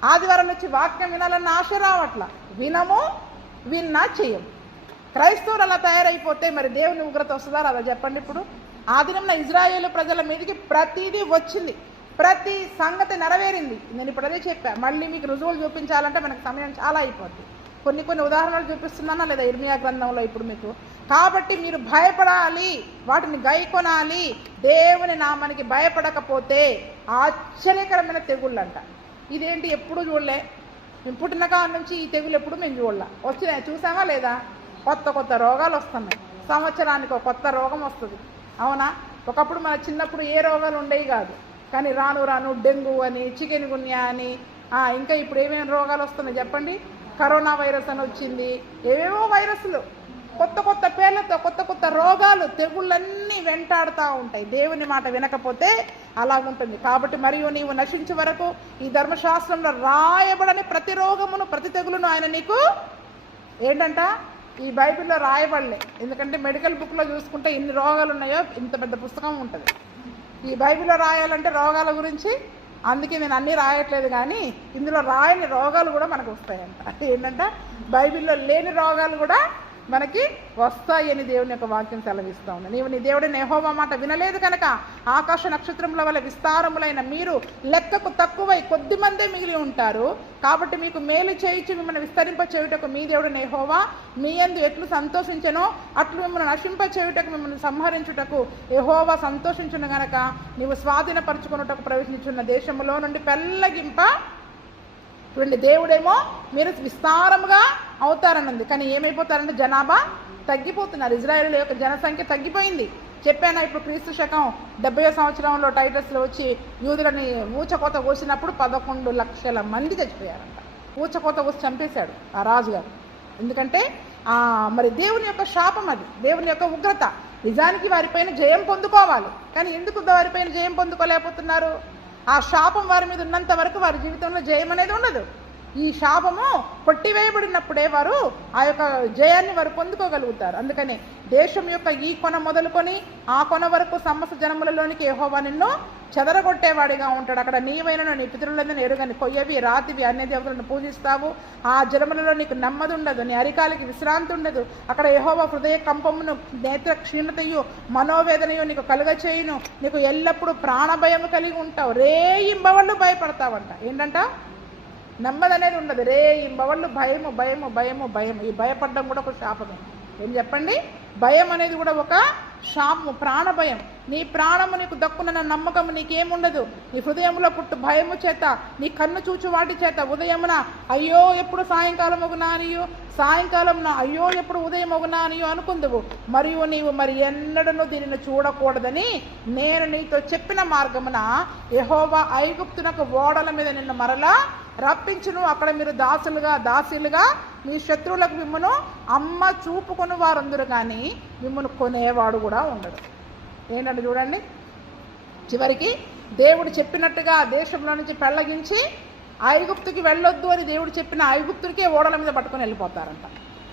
ఆదివారాలు వచ్చి వాక్యం వినాలన్న ఆశ రావట్లా. విన్నా చెయ్యం. క్రైస్తవులు అలా తయారైపోతే మరి దేవుని ఉగ్రత వస్తుందా రాదా చెప్పండి? ఇప్పుడు ఆ దినం ఇజ్రాయేలు ప్రజల మీదకి ప్రతిదీ వచ్చింది, ప్రతి సంగతి నెరవేరింది. నేను ఇప్పుడు అదే చెప్పా. మళ్ళీ మీకు రుజువులు చూపించాలంటే మనకు సమయం చాలా అయిపోద్ది. కొన్ని ఉదాహరణలు చూపిస్తున్నానా లేదా ఇర్మియా గ్రంథంలో ఇప్పుడు మీకు? కాబట్టి మీరు భయపడాలి, వాటిని గైకొనాలి. దేవుని నామానికి భయపడకపోతే ఆశ్చర్యకరమైన తెగుళ్ళంట. ఇదేంటి ఎప్పుడు చూడలే, మేము పుట్టిన కాడ నుంచి ఈ తెగులు ఎప్పుడు మేము చూడలే. వచ్చినాయి, చూసామా లేదా? కొత్త రోగాలు వస్తున్నాయి. సంవత్సరానికి ఒక కొత్త రోగం వస్తుంది, అవునా? ఒకప్పుడు మన చిన్నప్పుడు ఏ రోగాలు ఉండేవి కాదు, కానీ రాను డెంగ్యూ అని, చికెన్ గున్యా అని, ఇంకా ఇప్పుడు ఏమేమి రోగాలు వస్తున్నాయి చెప్పండి? కరోనా వైరస్ అని వచ్చింది, ఏవేవో వైరస్లు, కొత్త పేర్లతో కొత్త రోగాలు, తెగుళ్ళన్నీ వెంటాడుతూ ఉంటాయి. దేవుని మాట వినకపోతే అలాగుంటుంది. కాబట్టి మరియు నీవు నశించే వరకు ఈ ధర్మశాస్త్రంలో రాయబడని ప్రతి రోగమును, ప్రతి తెగులును ఆయన నీకు ఏంటంట ఈ బైబిల్లో రాయబడలే. ఎందుకంటే మెడికల్ బుక్లో చూసుకుంటే ఎన్ని రోగాలు ఉన్నాయో ఇంత పెద్ద పుస్తకం ఉంటుంది. ఈ బైబిల్లో రాయాలంటే రోగాల గురించి, అందుకే నేను అన్నీ రాయట్లేదు. కానీ ఇందులో రాయని రోగాలు కూడా మనకు వస్తాయంట. ఏంటంటే బైబిల్లో లేని రోగాలు కూడా మనకి వస్తాయని దేవుని యొక్క వాక్యం సెలవిస్తూ ఉంది. నీవు నీ దేవుడిని యెహోవా మాట వినలేదు కనుక ఆకాశ నక్షత్రముల వల్ల విస్తారములైన మీరు లెక్కకు తక్కువై కొద్ది మందే మిగిలి ఉంటారు. కాబట్టి మీకు మేలు చేయించి మిమ్మల్ని విస్తరింప చేయుటకు మీ దేవుడిని యెహోవా మీ యందు ఎట్లు సంతోషించెనో అట్లు మిమ్మల్ని నశింప చేయుటకు, మిమ్మల్ని సంహరించుటకు యెహోవా సంతోషించును గనక నీవు స్వాధీనపరచుకున్నటకు ప్రవేశించున్న దేశములో నుండి పెళ్ళగింప చూడండి. దేవుడేమో మీరు విస్తారముగా అవుతారన్నది, కానీ ఏమైపోతారంటే జనాభా తగ్గిపోతున్నారు. ఇజ్రాయేల్ యొక్క జనసంఖ్య తగ్గిపోయింది. చెప్పాను ఇప్పుడు క్రీస్తు శకం 70వ సంవత్సరంలో టైటస్లో వచ్చి యూదులని ఊచకోత కోసినప్పుడు 11 లక్షల మంది చచ్చిపోయారంట. ఊచకోత కోసి చంపేశాడు ఆ రాజుగారు. ఎందుకంటే మరి దేవుని యొక్క శాపం, అది దేవుని యొక్క ఉగ్రత. నిజానికి వారిపైన జయం పొందుకోవాలి, కానీ ఎందుకు వారిపైన జయం పొందుకోలేకపోతున్నారు? ఆ శాపం వారి మీద ఉన్నంత వరకు వారి జీవితంలో జయం అనేది ఉండదు. ఈ శాపము కొట్టివేయబడినప్పుడే వారు ఆ యొక్క జయాన్ని వారు పొందుకోగలుగుతారు. అందుకని దేశం యొక్క ఈ కొన మొదలుకొని ఆ కొన వరకు సమస్త జనములలోనికి యెహోవా నిన్ను చెదరగొట్టేవాడిగా ఉంటాడు. అక్కడ నీవైనను నీ పితరులందరినీ ఎరుగని కొయ్యవి రాతివి అన్య దేవతలను పూజిస్తావు. ఆ జనములలో నీకు నెమ్మది ఉండదు, నీ అరికాలకి విశ్రాంతి ఉండదు. అక్కడ యెహోవా హృదయ కంపమును, నేత్ర క్షీణతయు, మనోవేదనయు నీకు కలుగచేయును. నీకు ఎల్లప్పుడూ ప్రాణభయము కలిగి ఉంటావు. రేయింబవళ్ళు భయపడతావంట. ఏంటంట? నెమ్మది అనేది ఉండదు. రేయింబవళ్ళు భయము. ఈ భయపడడం కూడా ఒక శాపమే. ఏం చెప్పండి? భయం అనేది కూడా ఒక శాపము, ప్రాణ భయం. నీ ప్రాణము నీకు దక్కునన్న నమ్మకము నీకేముండదు. నీ హృదయంలో పుట్టు భయము చేత, నీ కన్ను చూచు వాటి చేత ఉదయమున అయ్యో ఎప్పుడు సాయంకాలం ఒగునా అనియో, సాయంకాలంన అయ్యో ఎప్పుడు ఉదయం ఒగునా అనియో అనుకుందువు. మరియు నీవు మరి ఎన్నడూ దీనిని చూడకూడదని నేను నీతో చెప్పిన మార్గమున యెహోవా ఐగుప్తునకు ఓడల మీద నిన్ను మరలా రప్పించును. అక్కడ మీరు దాసులుగా మీ శత్రువులకు మిమ్మను అమ్మ చూపుకొని వారందరూ, కానీ మిమ్మల్ని కొనేవాడు కూడా ఉండడు. ఏంటంటే చూడండి, చివరికి దేవుడు చెప్పినట్టుగా దేశంలో నుంచి పెళ్ళగించి ఐగుప్తుకి వెళ్ళొద్దు అని దేవుడు చెప్పిన ఐగుప్తుడికే ఓడల మీద పట్టుకొని వెళ్ళిపోతారంట.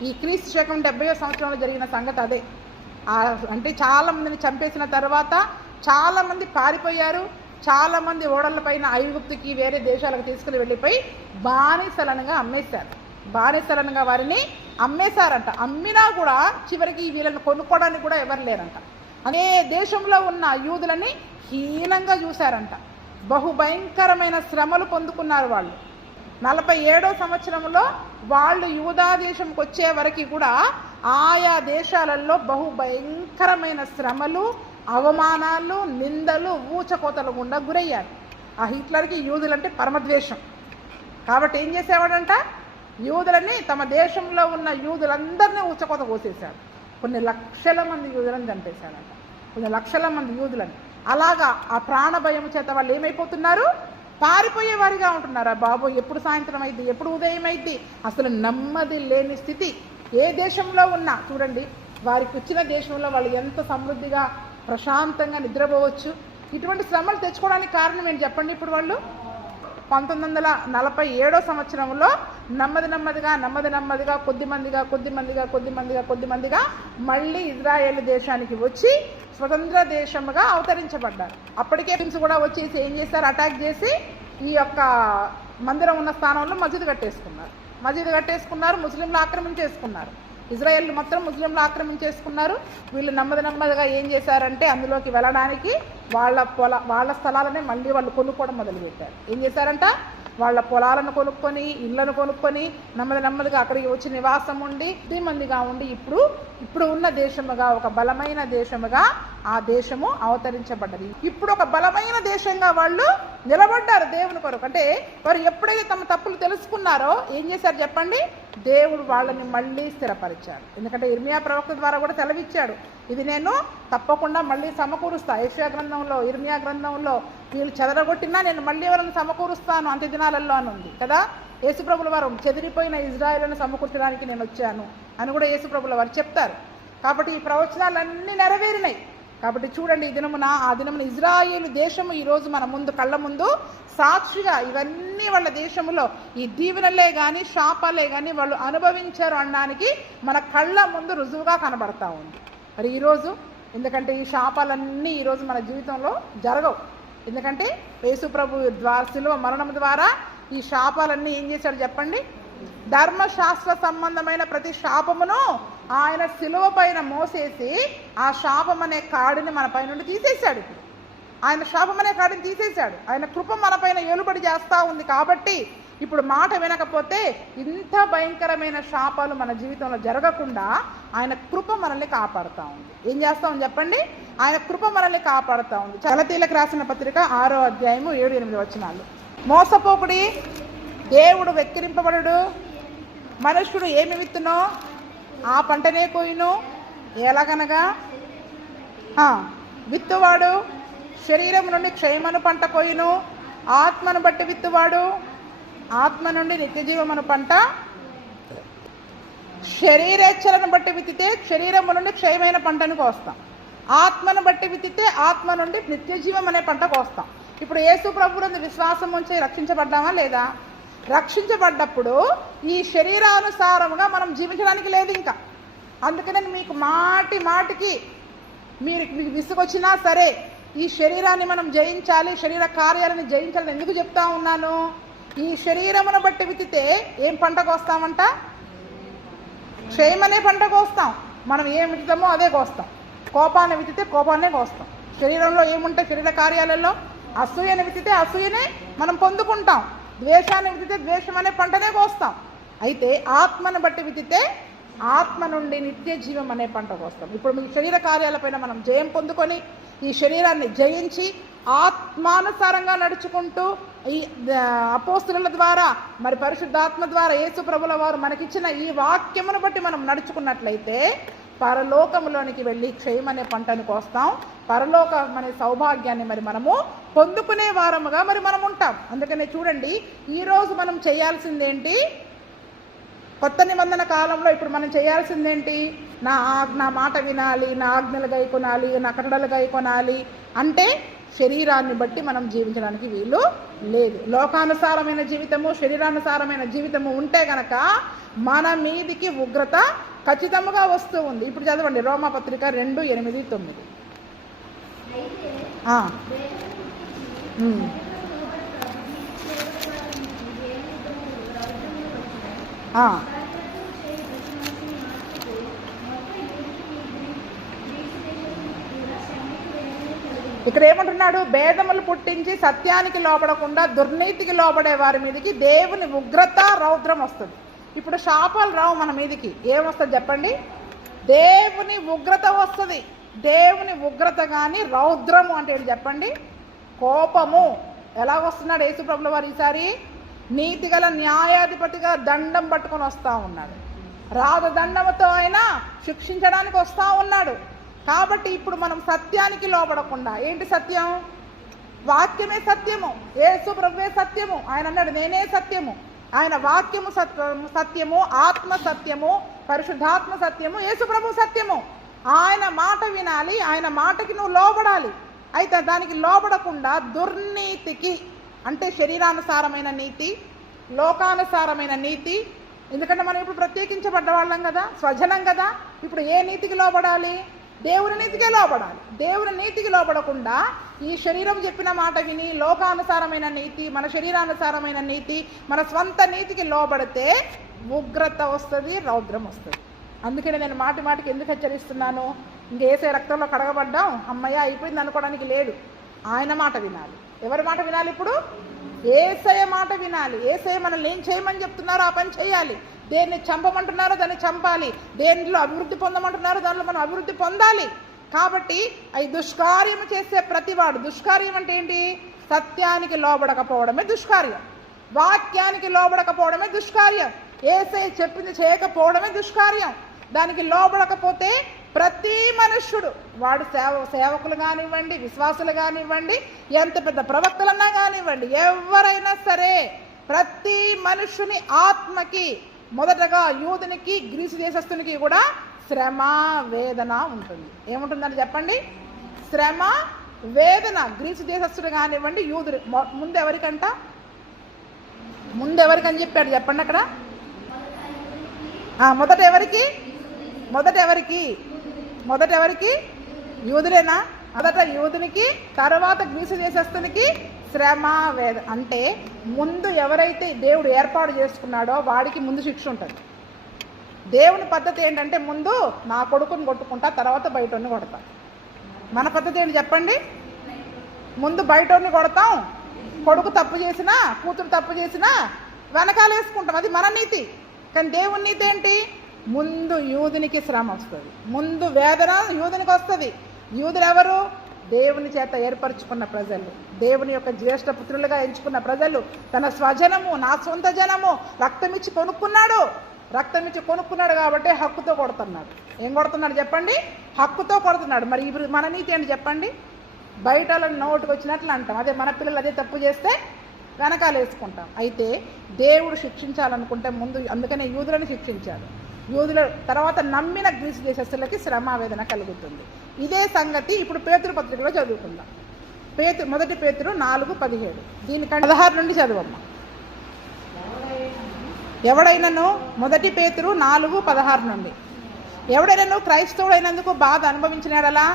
ఈ క్రీస్తు శకం 70వ సంవత్సరంలో జరిగిన సంగతి అదే. అంటే చాలామందిని చంపేసిన తర్వాత చాలామంది పారిపోయారు. చాలామంది ఓడలపైన ఐగుప్తుకి వేరే దేశాలకు తీసుకుని వెళ్ళిపోయి బానిసలనుగా వారిని అమ్మేశారంట. అమ్మినా కూడా చివరికి వీళ్ళని కొనుక్కోవడానికి కూడా ఎవరు లేరంట. అదే దేశంలో ఉన్న యూదులని హీనంగా చూశారంట. బహుభయంకరమైన శ్రమలు పొందుకున్నారు వాళ్ళు. 47వ సంవత్సరంలో వాళ్ళు యూదా దేశంకి వచ్చే వరకు కూడా ఆయా దేశాలలో బహుభయంకరమైన శ్రమలు, అవమానాలు, నిందలు, ఊచకోతలు గుండా గురయ్యారు. ఆ హిట్లర్కి యూదులంటే పరమద్వేషం. కాబట్టి ఏం చేసేవాడంట? యూదులని, తమ దేశంలో ఉన్న యూదులందరినీ ఊచకోత కోసేశాడు. కొన్ని లక్షల మంది యూదులను చంపేశాడంట, కొన్ని లక్షల మంది యూదులని. అలాగా ఆ ప్రాణ భయం చేత వాళ్ళు ఏమైపోతున్నారు? పారిపోయేవారిగా ఉంటున్నారు. బాబు ఎప్పుడు సాయంత్రం అయింది, ఎప్పుడు ఉదయం అయింది, అసలు నెమ్మది లేని స్థితి. ఏ దేశంలో ఉన్నా చూడండి, వారికి వచ్చిన దేశంలో వాళ్ళు ఎంత సమృద్ధిగా ప్రశాంతంగా నిద్రపోవచ్చు. ఇటువంటి శ్రమలు తెచ్చుకోవడానికి కారణం ఏంటి చెప్పండి? ఇప్పుడు వాళ్ళు 1947 సంవత్సరంలో నెమ్మదిగా కొద్దిమందిగా మళ్ళీ ఇజ్రాయేల్ దేశానికి వచ్చి స్వతంత్ర దేశముగా అవతరించబడ్డారు. అప్పటికే హింస కూడా వచ్చేసి ఏం చేశారు? అటాక్ చేసి ఈ యొక్క మందిరం ఉన్న స్థానంలో మసీదు కట్టేసుకున్నారు. ముస్లింలు ఆక్రమించేసుకున్నారు. ఇజ్రాయెల్ మొత్తం ముస్లింలు ఆక్రమించేసుకున్నారు. వీళ్ళు నెమ్మదిగా ఏం చేశారంటే అందులోకి వెళ్ళడానికి వాళ్ళ స్థలాలనే మళ్ళీ వాళ్ళు కొనుక్కోవడం మొదలుపెట్టారు. ఏం చేశారంట? వాళ్ళ పొలాలను కొనుక్కొని, ఇళ్లను కొనుక్కొని నెమ్మదిగా అక్కడికి వచ్చి నివాసం ఉండి మందిగా ఉండి ఇప్పుడు ఉన్న దేశముగా, ఒక బలమైన దేశముగా ఆ దేశము అవతరించబడ్డది. ఇప్పుడు ఒక బలమైన దేశంగా వాళ్ళు నిలబడ్డారు దేవుని కొరకు. అంటే వారు ఎప్పుడైతే తమ తప్పులు తెలుసుకున్నారో ఏం చేశారు చెప్పండి? దేవుడు వాళ్ళని మళ్ళీ స్థిరపరిచాడు. ఎందుకంటే ఇర్మియా ప్రవక్త ద్వారా కూడా సెలవిచ్చాడు, ఇది నేను తప్పకుండా మళ్ళీ సమకూరుస్తా. యెషయా గ్రంథంలో, ఇర్మియా గ్రంథంలో వీళ్ళు చెదరగొట్టినా నేను మళ్ళీ ఎవరిని సమకూరుస్తాను అంత్య దినాలలో అని ఉంది కదా. యేసుప్రభుల వారు చెదిరిపోయిన ఇజ్రాయేలును సమకూర్చడానికి నేను వచ్చాను అని కూడా యేసుప్రభుల వారు చెప్తారు. కాబట్టి ఈ ప్రవచనాలన్నీ నెరవేరినాయి. కాబట్టి చూడండి, ఆ దినమున ఇజ్రాయేలు దేశము ఈరోజు మన ముందు, కళ్ళ ముందు సాక్షిగా ఇవన్నీ వాళ్ళ దేశంలో ఈ దీవెనలే కానీ శాపాలే కానీ వాళ్ళు అనుభవించారు అనడానికి మన కళ్ళ ముందు రుజువుగా కనబడతా ఉంది. మరి ఈరోజు ఎందుకంటే ఈ శాపాలన్నీ ఈరోజు మన జీవితంలో జరగవు. ఎందుకంటే యేసుప్రభు శిలువ మరణం ద్వారా ఈ శాపాలన్నీ ఏం చేశాడు చెప్పండి? ధర్మశాస్త్ర సంబంధమైన ప్రతి శాపమును ఆయన శిలువ పైన మోసేసి ఆ శాపం అనే కాడిని మన పై నుండి తీసేశాడు. ఇప్పుడు ఆయన శాపం అనే కాడిని తీసేశాడు. ఆయన కృప మన పైన ఏలుబడి చేస్తూ ఉంది. కాబట్టి ఇప్పుడు మాట వినకపోతే ఇంత భయంకరమైన శాపాలు మన జీవితంలో జరగకుండా ఆయన కృప మనల్ని కాపాడుతూ ఉంది. ఏం చేస్తామని చెప్పండి? ఆయన కృప మనల్ని కాపాడుతూ ఉంది. గలతీయులకు రాసిన పత్రిక 6వ అధ్యాయము 7-8 వచనాలు. మోసపోకుడి, దేవుడు వెక్కిరింపబడు. మనుష్యుడు ఏమి విత్తునో ఆ పంటనే కోయును. ఎలాగనగా విత్తువాడు శరీరం నుండి క్షయమను పంట కోయును, ఆత్మను బట్టి విత్తువాడు ఆత్మ నుండి నిత్యజీవమను పంట. శరీరేచ్ఛలను బట్టి విత్తితే శరీరము నుండి క్షయమైన పంటను కోస్తాం. ఆత్మను బట్టి విత్తితే ఆత్మ నుండి నిత్యజీవం అనే పంట కోస్తాం. ఇప్పుడు యేసు ప్రభువునందు విశ్వాసం ఉంచి రక్షించబడ్డామా లేదా? రక్షించబడ్డప్పుడు ఈ శరీరానుసారముగా మనం జీవించడానికి లేదు ఇంకా. అందుకనే మీకు మాటికి మీకు విసుగొచ్చినా సరే ఈ శరీరాన్ని మనం జయించాలి, శరీర కార్యాలను జయించాలని ఎందుకు చెప్తా ఉన్నాను? ఈ శరీరమును బట్టి విత్తితే ఏం పంట కోస్తామంట? క్షయమనే పంట కోస్తాం. మనం ఏం విత్తుతామో అదే కోస్తాం. కోపాన్ని విత్తితే కోపాన్నే కోస్తాం. శరీరంలో ఏముంటాయి? శరీర కార్యాలలో అసూయని విత్తితే అసూయనే మనం పొందుకుంటాం. ద్వేషాన్ని విత్తితే ద్వేషం అనే పంటనే కోస్తాం. అయితే ఆత్మను బట్టి విత్తితే ఆత్మ నుండి నిత్య జీవం అనే పంట కోస్తాం. ఇప్పుడు మీ శరీర కార్యాలపైన మనం జయం పొందుకొని ఈ శరీరాన్ని జయించి ఆత్మానుసారంగా నడుచుకుంటూ ఈ అపోస్తుల ద్వారా మరి పరిశుద్ధాత్మ ద్వారా యేసు ప్రభుల వారు మనకిచ్చిన ఈ వాక్యమును బట్టి మనం నడుచుకున్నట్లయితే పరలోకములోనికి వెళ్ళి క్షయం అనే పంటను కోస్తాం. పరలోక అనే సౌభాగ్యాన్ని మరి మనము పొందుకునే వారముగా మరి మనం ఉంటాం. అందుకనే చూడండి, ఈరోజు మనం చేయాల్సిందేంటి? కొత్త నిబంధన కాలంలో ఇప్పుడు మనం చేయాల్సిందేంటి? నా మాట వినాలి, నా ఆజ్ఞలు గైకొనాలి, నా కట్టడలు గైకొనాలి అంటే శరీరాన్ని బట్టి మనం జీవించడానికి వీలు లేదు. లోకానుసారమైన జీవితము, శరీరానుసారమైన జీవితము ఉంటే గనక మన మీదికి ఉగ్రత ఖచ్చితంగా వస్తూ ఉంది. ఇప్పుడు చదవండి రోమాపత్రిక 2:8-9. ఇక్కడ ఏమంటున్నాడు? భేదములు పుట్టించి సత్యానికి లోపడకుండా దుర్నీతికి లోబడే వారి మీదకి దేవుని ఉగ్రత రౌద్రం వస్తుంది. ఇప్పుడు శాపాలు రావు మన మీదికి. ఏమొస్తుంది చెప్పండి? దేవుని ఉగ్రత వస్తుంది. దేవుని ఉగ్రత కానీ రౌద్రము అంటే ఏంటి చెప్పండి? కోపము. ఎలా వస్తున్నాడు యేసు ప్రభుల వారు? ఈసారి నీతిగల న్యాయాధిపతిగా దండం పట్టుకొని వస్తూ ఉన్నాడు. రాజదండముతో ఆయన శిక్షించడానికి వస్తూ ఉన్నాడు. కాబట్టి ఇప్పుడు మనం సత్యానికి లోబడకుండా, ఏంటి సత్యం? వాక్యమే సత్యము, యేసు ప్రభువే సత్యము. ఆయన అన్నాడు నేనే సత్యము. ఆయన వాక్యము సత్యము, ఆత్మ సత్యము, పరిశుద్ధాత్మ సత్యము, యేసు ప్రభు సత్యము. ఆయన మాట వినాలి, ఆయన మాటకి నువ్వు లోబడాలి. అయితే దానికి లోబడకుండా దుర్నీతికి, అంటే శరీరానుసారమైన నీతి, లోకానుసారమైన నీతి, ఎందుకంటే మనం ఇప్పుడు ప్రత్యేకించబడ్డ వాళ్ళం కదా, స్వజనం కదా, ఇప్పుడు ఏ నీతికి లోబడాలి? దేవుని నీతికే లోబడాలి. దేవుని నీతికి లోబడకుండా ఈ శరీరం చెప్పిన మాట విని లోకానుసారమైన నీతి, మన శరీరానుసారమైన నీతి, మన స్వంత నీతికి లోబడితే ఉగ్రత వస్తుంది, రౌద్రం వస్తుంది. అందుకని నేను మాటి మాటికి ఎందుకు హెచ్చరిస్తున్నాను? ఇంకేసే రక్తంలో కడగబడ్డాం, అమ్మయ్య అయిపోయింది అనుకోవడానికి లేదు. ఆయన మాట వినాలి. ఎవరి మాట వినాలి? ఇప్పుడు యేసయ్య మాట వినాలి. యేసయ్య మనల్ని ఏం చేయమని చెప్తున్నారో ఆ పని చేయాలి. దేన్ని చంపమంటున్నారో దాన్ని చంపాలి. దేనిలో అభివృద్ధి పొందమంటున్నారో దానిలో మనం అభివృద్ధి పొందాలి. కాబట్టి అవి దుష్కార్యం చేసే ప్రతివాడు, దుష్కార్యం అంటే ఏంటి? సత్యానికి లోబడకపోవడమే దుష్కార్యం, వాక్యానికి లోబడకపోవడమే దుష్కార్యం, యేసయ్య చెప్పింది చేయకపోవడమే దుష్కార్యం. దానికి లోబడకపోతే ప్రతి మనుష్యుడు, వాడు సేవకులు కానివ్వండి, విశ్వాసులు కానివ్వండి, ఎంత పెద్ద ప్రవక్తలన్నా కానివ్వండి, ఎవరైనా సరే ప్రతి మనుష్యుని ఆత్మకి, మొదటగా యూదునికి, గ్రీసు దేశస్తునికి కూడా శ్రమ వేదన ఉంటుంది. ఏముంటుందని చెప్పండి? శ్రమ వేదన. గ్రీసు దేశస్తుడు కానివ్వండి, యూదుడు. ముందెవరికని చెప్పాడు చెప్పండి అక్కడ? మొదట ఎవరికి? యూదులేనా? మొదట యూదునికి, తర్వాత గ్రీసు దేశస్తునికి శ్రమ వేదన. అంటే ముందు ఎవరైతే దేవుడు ఏర్పాటు చేసుకున్నాడో వాడికి ముందు శిక్ష ఉంటుంది. దేవుని పద్ధతి ఏంటంటే ముందు నా కొడుకుని కొట్టుకుంటా, తర్వాత బయటోని కొడతా. మన పద్ధతి ఏంటి చెప్పండి? ముందు బయటోని కొడతాం, కొడుకు తప్పు చేసినా, కూతురు తప్పు చేసినా వెనకాల వేసుకుంటాం. అది మన నీతి. కానీ దేవుని నీతి ఏంటి? ముందు యూదునికి శ్రమ వస్తుంది, ముందు వేదన యూదునికి వస్తుంది. యూదులు ఎవరు? దేవుని చేత ఏర్పరచుకున్న ప్రజలు, దేవుని యొక్క జ్యేష్ఠ పుత్రులుగా ఎంచుకున్న ప్రజలు, తన స్వజనము, నా సొంత జనము. రక్తమిచ్చి కొనుక్కున్నాడు కాబట్టి హక్కుతో కొడుతున్నాడు. ఏం కొడుతున్నాడు చెప్పండి? హక్కుతో కొడుతున్నాడు. మరి ఇప్పుడు మన నీతి ఏంటి చెప్పండి? బయట వాళ్ళని నోటుకు వచ్చినట్లు అంటాం. అదే మన పిల్లలు అదే తప్పు చేస్తే వెనకాల వేసుకుంటాం. అయితే దేవుడు శిక్షించాలనుకుంటే ముందు, అందుకనే యూదులను శిక్షించాడు. యూదుల తర్వాత నమ్మిన గ్రీసు దేశస్తులకి శ్రమావేదన కలుగుతుంది. ఇదే సంగతి ఇప్పుడు పేతురు పత్రికలో చదువుకుందాం. మొదటి పేతురు 4:17. దీనికంటే 16 నుండి చదువమ్మ. ఎవడైనాను, మొదటి పేతురు 4:16 నుండి, ఎవడైనాను క్రైస్తవుడైనందుకు బాధ అనుభవించినాడలా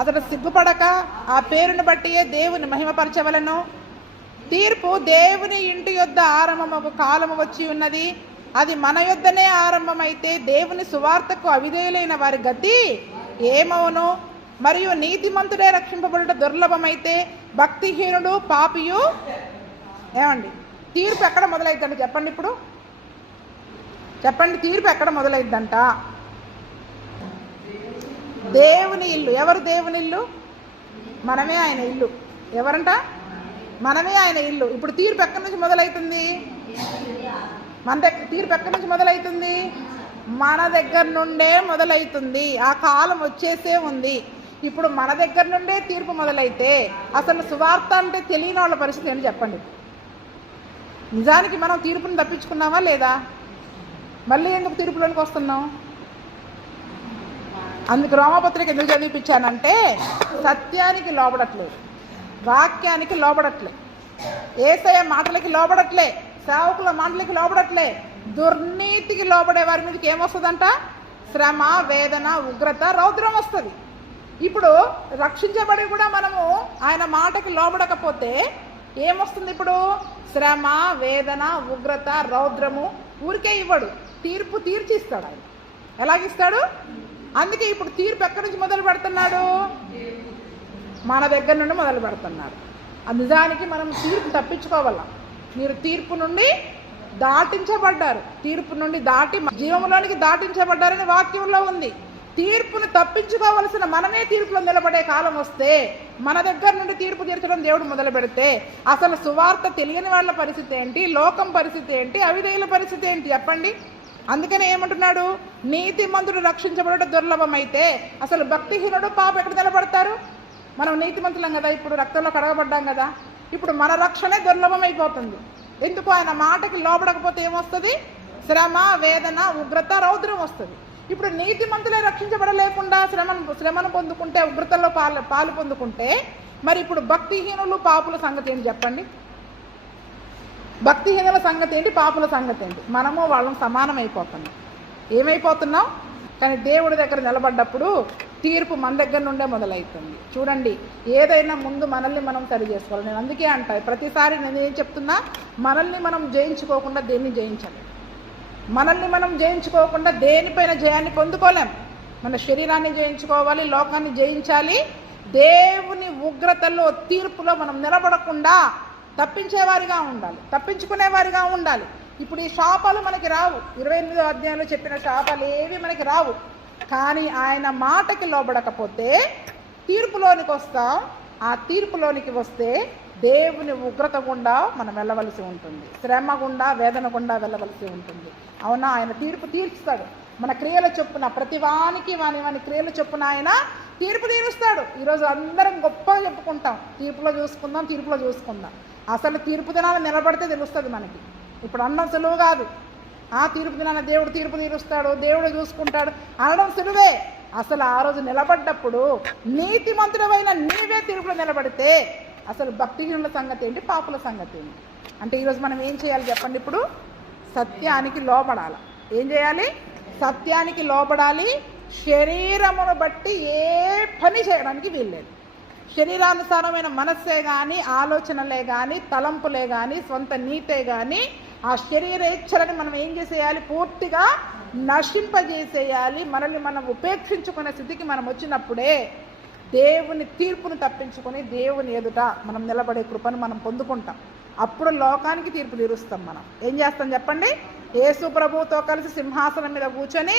అతడు సిగ్గుపడక ఆ పేరును బట్టియే దేవుని మహిమపరచవలను. తీర్పు దేవుని ఇంటి యొద్ద ఆరంభము కాలము వచ్చి ఉన్నది. అది మన యొద్దనే ఆరంభమైతే దేవుని సువార్తకు అవిధేయులైన వారి గతి ఏమవును? మరియు నీతిమంతుడే రక్షింపబడుట దుర్లభమైతే భక్తిహీనుడు పాపియు. ఏమండి, తీర్పు ఎక్కడ మొదలైద్దంట చెప్పండి? ఇప్పుడు చెప్పండి, తీర్పు ఎక్కడ మొదలైద్దంట? దేవుని ఇల్లు. ఎవరు దేవుని ఇల్లు? మనమే ఆయన ఇల్లు. ఎవరంట? మనమే ఆయన ఇల్లు. ఇప్పుడు తీర్పు ఎక్కడి నుంచి మొదలవుతుంది? తీర్పు ఎక్కడి నుంచి మొదలవుతుంది? మన దగ్గర నుండే మొదలవుతుంది. ఆ కాలం వచ్చేసే ఉంది. ఇప్పుడు మన దగ్గర నుండే తీర్పు మొదలైతే అసలు సువార్త అంటే తెలియని వాళ్ళ పరిస్థితి ఏంటి చెప్పండి? నిజానికి మనం తీర్పుని తప్పించుకున్నామా లేదా? మళ్ళీ ఎందుకు తీర్పులోనికి వస్తున్నాం? అందుకు రోమపత్రిక ఎందుకు చదివిపించానంటే సత్యానికి లోబడట్లేదు, వాక్యానికి లోబడట్లే, యేసయ్య మాటలకి లోబడట్లే, సేవకుల మాటలకి లోబడట్లే, దుర్నీతికి లోబడే వారి మీదకి ఏమొస్తుందంట? శ్రమ, వేదన, ఉగ్రత, రౌద్రం వస్తుంది. ఇప్పుడు రక్షించబడి కూడా మనము ఆయన మాటకి లోబడకపోతే ఏమొస్తుంది? ఇప్పుడు శ్రమ, వేదన, ఉగ్రత, రౌద్రము. ఊరికే ఇవ్వడు, తీర్పు తీర్చిస్తాడు. ఆయన ఎలాగిస్తాడు? అందుకే ఇప్పుడు తీర్పు ఎక్కడి నుంచి మొదలు పెడుతున్నాడు? మన దగ్గర నుండి మొదలు పెడుతున్నాడు. నిజానికి మనం తీర్పు తప్పించుకోవాల. మీరు తీర్పు నుండి దాటించబడ్డారు, తీర్పు నుండి దాటి జీవంలోనికి దాటించబడ్డారని వాక్యంలో ఉంది. తీర్పును తప్పించుకోవలసిన మనమే తీర్పులో నిలబడే కాలం వస్తే, మన దగ్గర నుండి తీర్పు తీర్చడం దేవుడు మొదలు పెడితే అసలు సువార్త తెలియని వాళ్ళ పరిస్థితి ఏంటి, లోకం పరిస్థితి ఏంటి, అవిధేయుల పరిస్థితి ఏంటి చెప్పండి? అందుకనే ఏమంటున్నాడు? నీతిమంతుడు రక్షించబడటం దుర్లభమైతే అసలు భక్తిహీనుడు పాప ఎక్కడ నిలబడతారు? మనం నీతిమంతులం కదా, ఇప్పుడు రక్తంలో కడగబడ్డాం కదా, ఇప్పుడు మన రక్షణే దుర్లభం అయిపోతుంది. ఎందుకు? ఆయన మాటకి లోబడకపోతే ఏమొస్తుంది? శ్రమ, వేదన, ఉగ్రత, రౌద్రం వస్తుంది. ఇప్పుడు నీతిమంతులే రక్షించబడలేకుండా శ్రమను పొందుకుంటే, ఉగ్రతల్లో పాలు పొందుకుంటే, మరి ఇప్పుడు భక్తిహీనులు పాపుల సంగతి ఏంటి చెప్పండి? భక్తిహీనుల సంగతి ఏంటి, పాపుల సంగతి ఏంటి? మనము వాళ్ళం సమానం అయిపోతున్నాం. ఏమైపోతున్నాం? కానీ దేవుడి దగ్గర నిలబడ్డప్పుడు తీర్పు మన దగ్గర నుండే మొదలవుతుంది. చూడండి, ఏదైనా ముందు మనల్ని మనం సరి చేసుకోవాలి. నేను అందుకే అంటా, ప్రతిసారి నేను ఏం చెప్తున్నా, మనల్ని మనం జయించుకోకుండా దేన్ని జయించలేం. మనల్ని మనం జయించుకోకుండా దేనిపైన జయాన్ని పొందుకోలేం. మన శరీరాన్ని జయించుకోవాలి, లోకాన్ని జయించాలి. దేవుని ఉగ్రతలో, తీర్పులో మనం నిలబడకుండా తప్పించేవారిగా ఉండాలి, తప్పించుకునేవారిగా ఉండాలి. ఇప్పుడు ఈ శాపాలు మనకి రావు. 28వ అధ్యాయంలో చెప్పిన శాపాలు ఏవి మనకి రావు. కానీ ఆయన మాటకి లోబడకపోతే తీర్పులోనికి వస్తాం. ఆ తీర్పులోనికి వస్తే దేవుని ఉగ్రత గుండా మనం వెళ్ళవలసి ఉంటుంది, శ్రమ గుండా, వేదన గుండా వెళ్ళవలసి ఉంటుంది. అవునా? ఆయన తీర్పు తీర్చుతాడు. మన క్రియల చొప్పున ప్రతివానికి వాని క్రియల చొప్పున ఆయన తీర్పు తీరుస్తాడు. ఈరోజు అందరం గొప్పగా చెప్పుకుంటాం, తీర్పులో చూసుకుందాం. అసలు తీర్పు దినాలు నిలబడితే తెలుస్తుంది మనకి. ఇప్పుడు అనడం సులువు కాదు. ఆ తీర్పు దినాన దేవుడు తీర్పు తీరుస్తాడు, దేవుడు చూసుకుంటాడు అనడం సులువే. అసలు ఆ రోజు నిలబడ్డప్పుడు నీతిమంతుడమైన నీవే తీర్పులో నిలబడితే అసలు భక్తిహీనుల సంగతి ఏంటి, పాపుల సంగతి ఏంటి? అంటే ఈరోజు మనం ఏం చేయాలి చెప్పండి? ఇప్పుడు సత్యానికి లోబడాలి. ఏం చేయాలి? సత్యానికి లోబడాలి. శరీరమును బట్టి ఏ పని చేయడానికి వీల్లేదు. శరీరానుసారమైన మనస్సే కానీ, ఆలోచనలే కానీ, తలంపులే కానీ, సొంత నీతే కానీ, ఆ శరీరేచ్ఛలని మనం ఏం చేసేయాలి? పూర్తిగా నశింపజేసేయాలి. మనల్ని మనం ఉపేక్షించుకునే స్థితికి మనం వచ్చినప్పుడే దేవుని తీర్పును తప్పించుకొని దేవుని ఎదుట మనం నిలబడే కృపను మనం పొందుకుంటాం. అప్పుడు లోకానికి తీర్పు తీరుస్తాం. మనం ఏం చేస్తాం చెప్పండి? యేసు ప్రభువుతో కలిసి సింహాసనం మీద కూర్చొని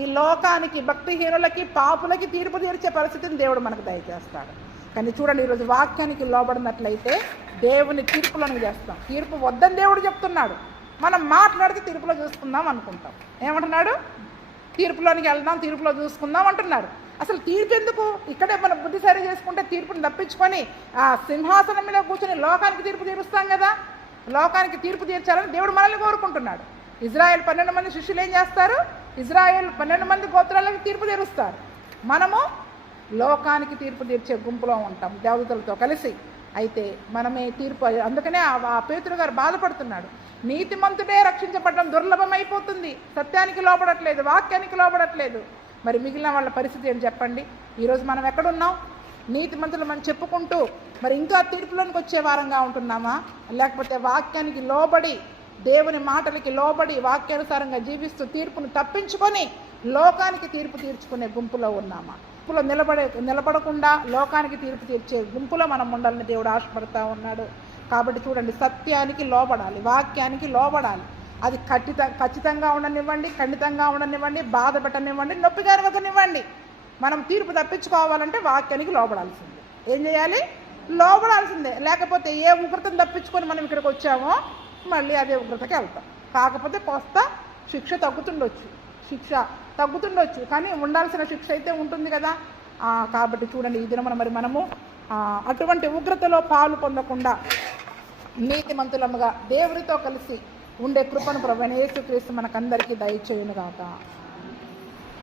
ఈ లోకానికి, భక్తిహీనులకి, పాపులకి తీర్పు తీర్చే పరిస్థితిని దేవుడు మనకు దయచేస్తాడు. కానీ చూడండి, ఈరోజు వాక్యానికి లోబడినట్లయితే దేవుని తీర్పులను చేస్తాం. తీర్పు వద్దని దేవుడు చెప్తున్నాడు. మనం మాట్లాడితే తీర్పులో చూసుకుందాం అనుకుంటాం. ఏమంటున్నాడు? తీర్పులోనికి వెళ్దాం, తీర్పులో చూసుకుందాం అంటున్నారు. అసలు తీర్పు ఎందుకు? ఇక్కడే మన బుద్ధి సరి చేసుకుంటే తీర్పుని తప్పించుకొని ఆ సింహాసనం మీద కూర్చొని లోకానికి తీర్పు తీరుస్తాం కదా. లోకానికి తీర్పు తీర్చాలని దేవుడు మనల్ని కోరుకుంటున్నాడు. ఇజ్రాయెల్ 12 మంది శిష్యులు ఏం చేస్తారు? ఇజ్రాయెల్ 12 మంది గోత్రాలకు తీర్పు తీరుస్తారు. మనము లోకానికి తీర్పు తీర్చే గుంపులో ఉంటాం దేవదూతలతో కలిసి. అయితే మనమే తీర్పు. అందుకనే ఆ పేతురు గారు బాధపడుతున్నాడు. నీతిమంతుడే రక్షించబడడం దుర్లభమైపోతుంది, సత్యానికి లోబడట్లేదు, వాక్యానికి లోబడట్లేదు. మరి మిగిలిన వాళ్ళ పరిస్థితి ఏంటి చెప్పండి? ఈరోజు మనం ఎక్కడున్నాం? నీతిమంతులు మనం చెప్పుకుంటూ మరి ఇంకా తీర్పులోనికి వచ్చే వారంగా ఉంటున్నామా? లేకపోతే వాక్యానికి లోబడి, దేవుని మాటలకి లోబడి, వాక్యానుసారంగా జీవిస్తూ తీర్పును తప్పించుకొని లోకానికి తీర్పు తీర్చుకునే గుంపులో ఉన్నామా? గుంపులో నిలబడకుండా లోకానికి తీర్పు తీర్చే గుంపులో మనం ఉండాలని దేవుడు ఆశపడతా ఉన్నాడు. కాబట్టి చూడండి, సత్యానికి లోబడాలి, వాక్యానికి లోబడాలి. అది ఖచ్చితంగా ఉండనివ్వండి, ఖండితంగా ఉండనివ్వండి, బాధ పెట్టనివ్వండి, నొప్పి కలగనివ్వండి. మనం తీర్పు తప్పించుకోవాలంటే వాక్యానికి లోబడాల్సిందే. ఏం చేయాలి? లోబడాల్సిందే. లేకపోతే ఏ ఉగ్రతను తప్పించుకొని మనం ఇక్కడికి వచ్చామో మళ్ళీ అదే ఉగ్రతకి వెళ్తాం. కాకపోతే కొంత శిక్ష తగ్గుతుండొచ్చు, కానీ ఉండాల్సిన శిక్ష అయితే ఉంటుంది కదా. కాబట్టి చూడండి, ఈ దినం మరి మనము అటువంటి ఉగ్రతలో పాలు పొందకుండా నీతిమంతులముగా దేవుడితో కలిసి ఉండే కృపను ప్రభువైన యేసుక్రీస్తు మనకందరికీ దయచేయునుగాక.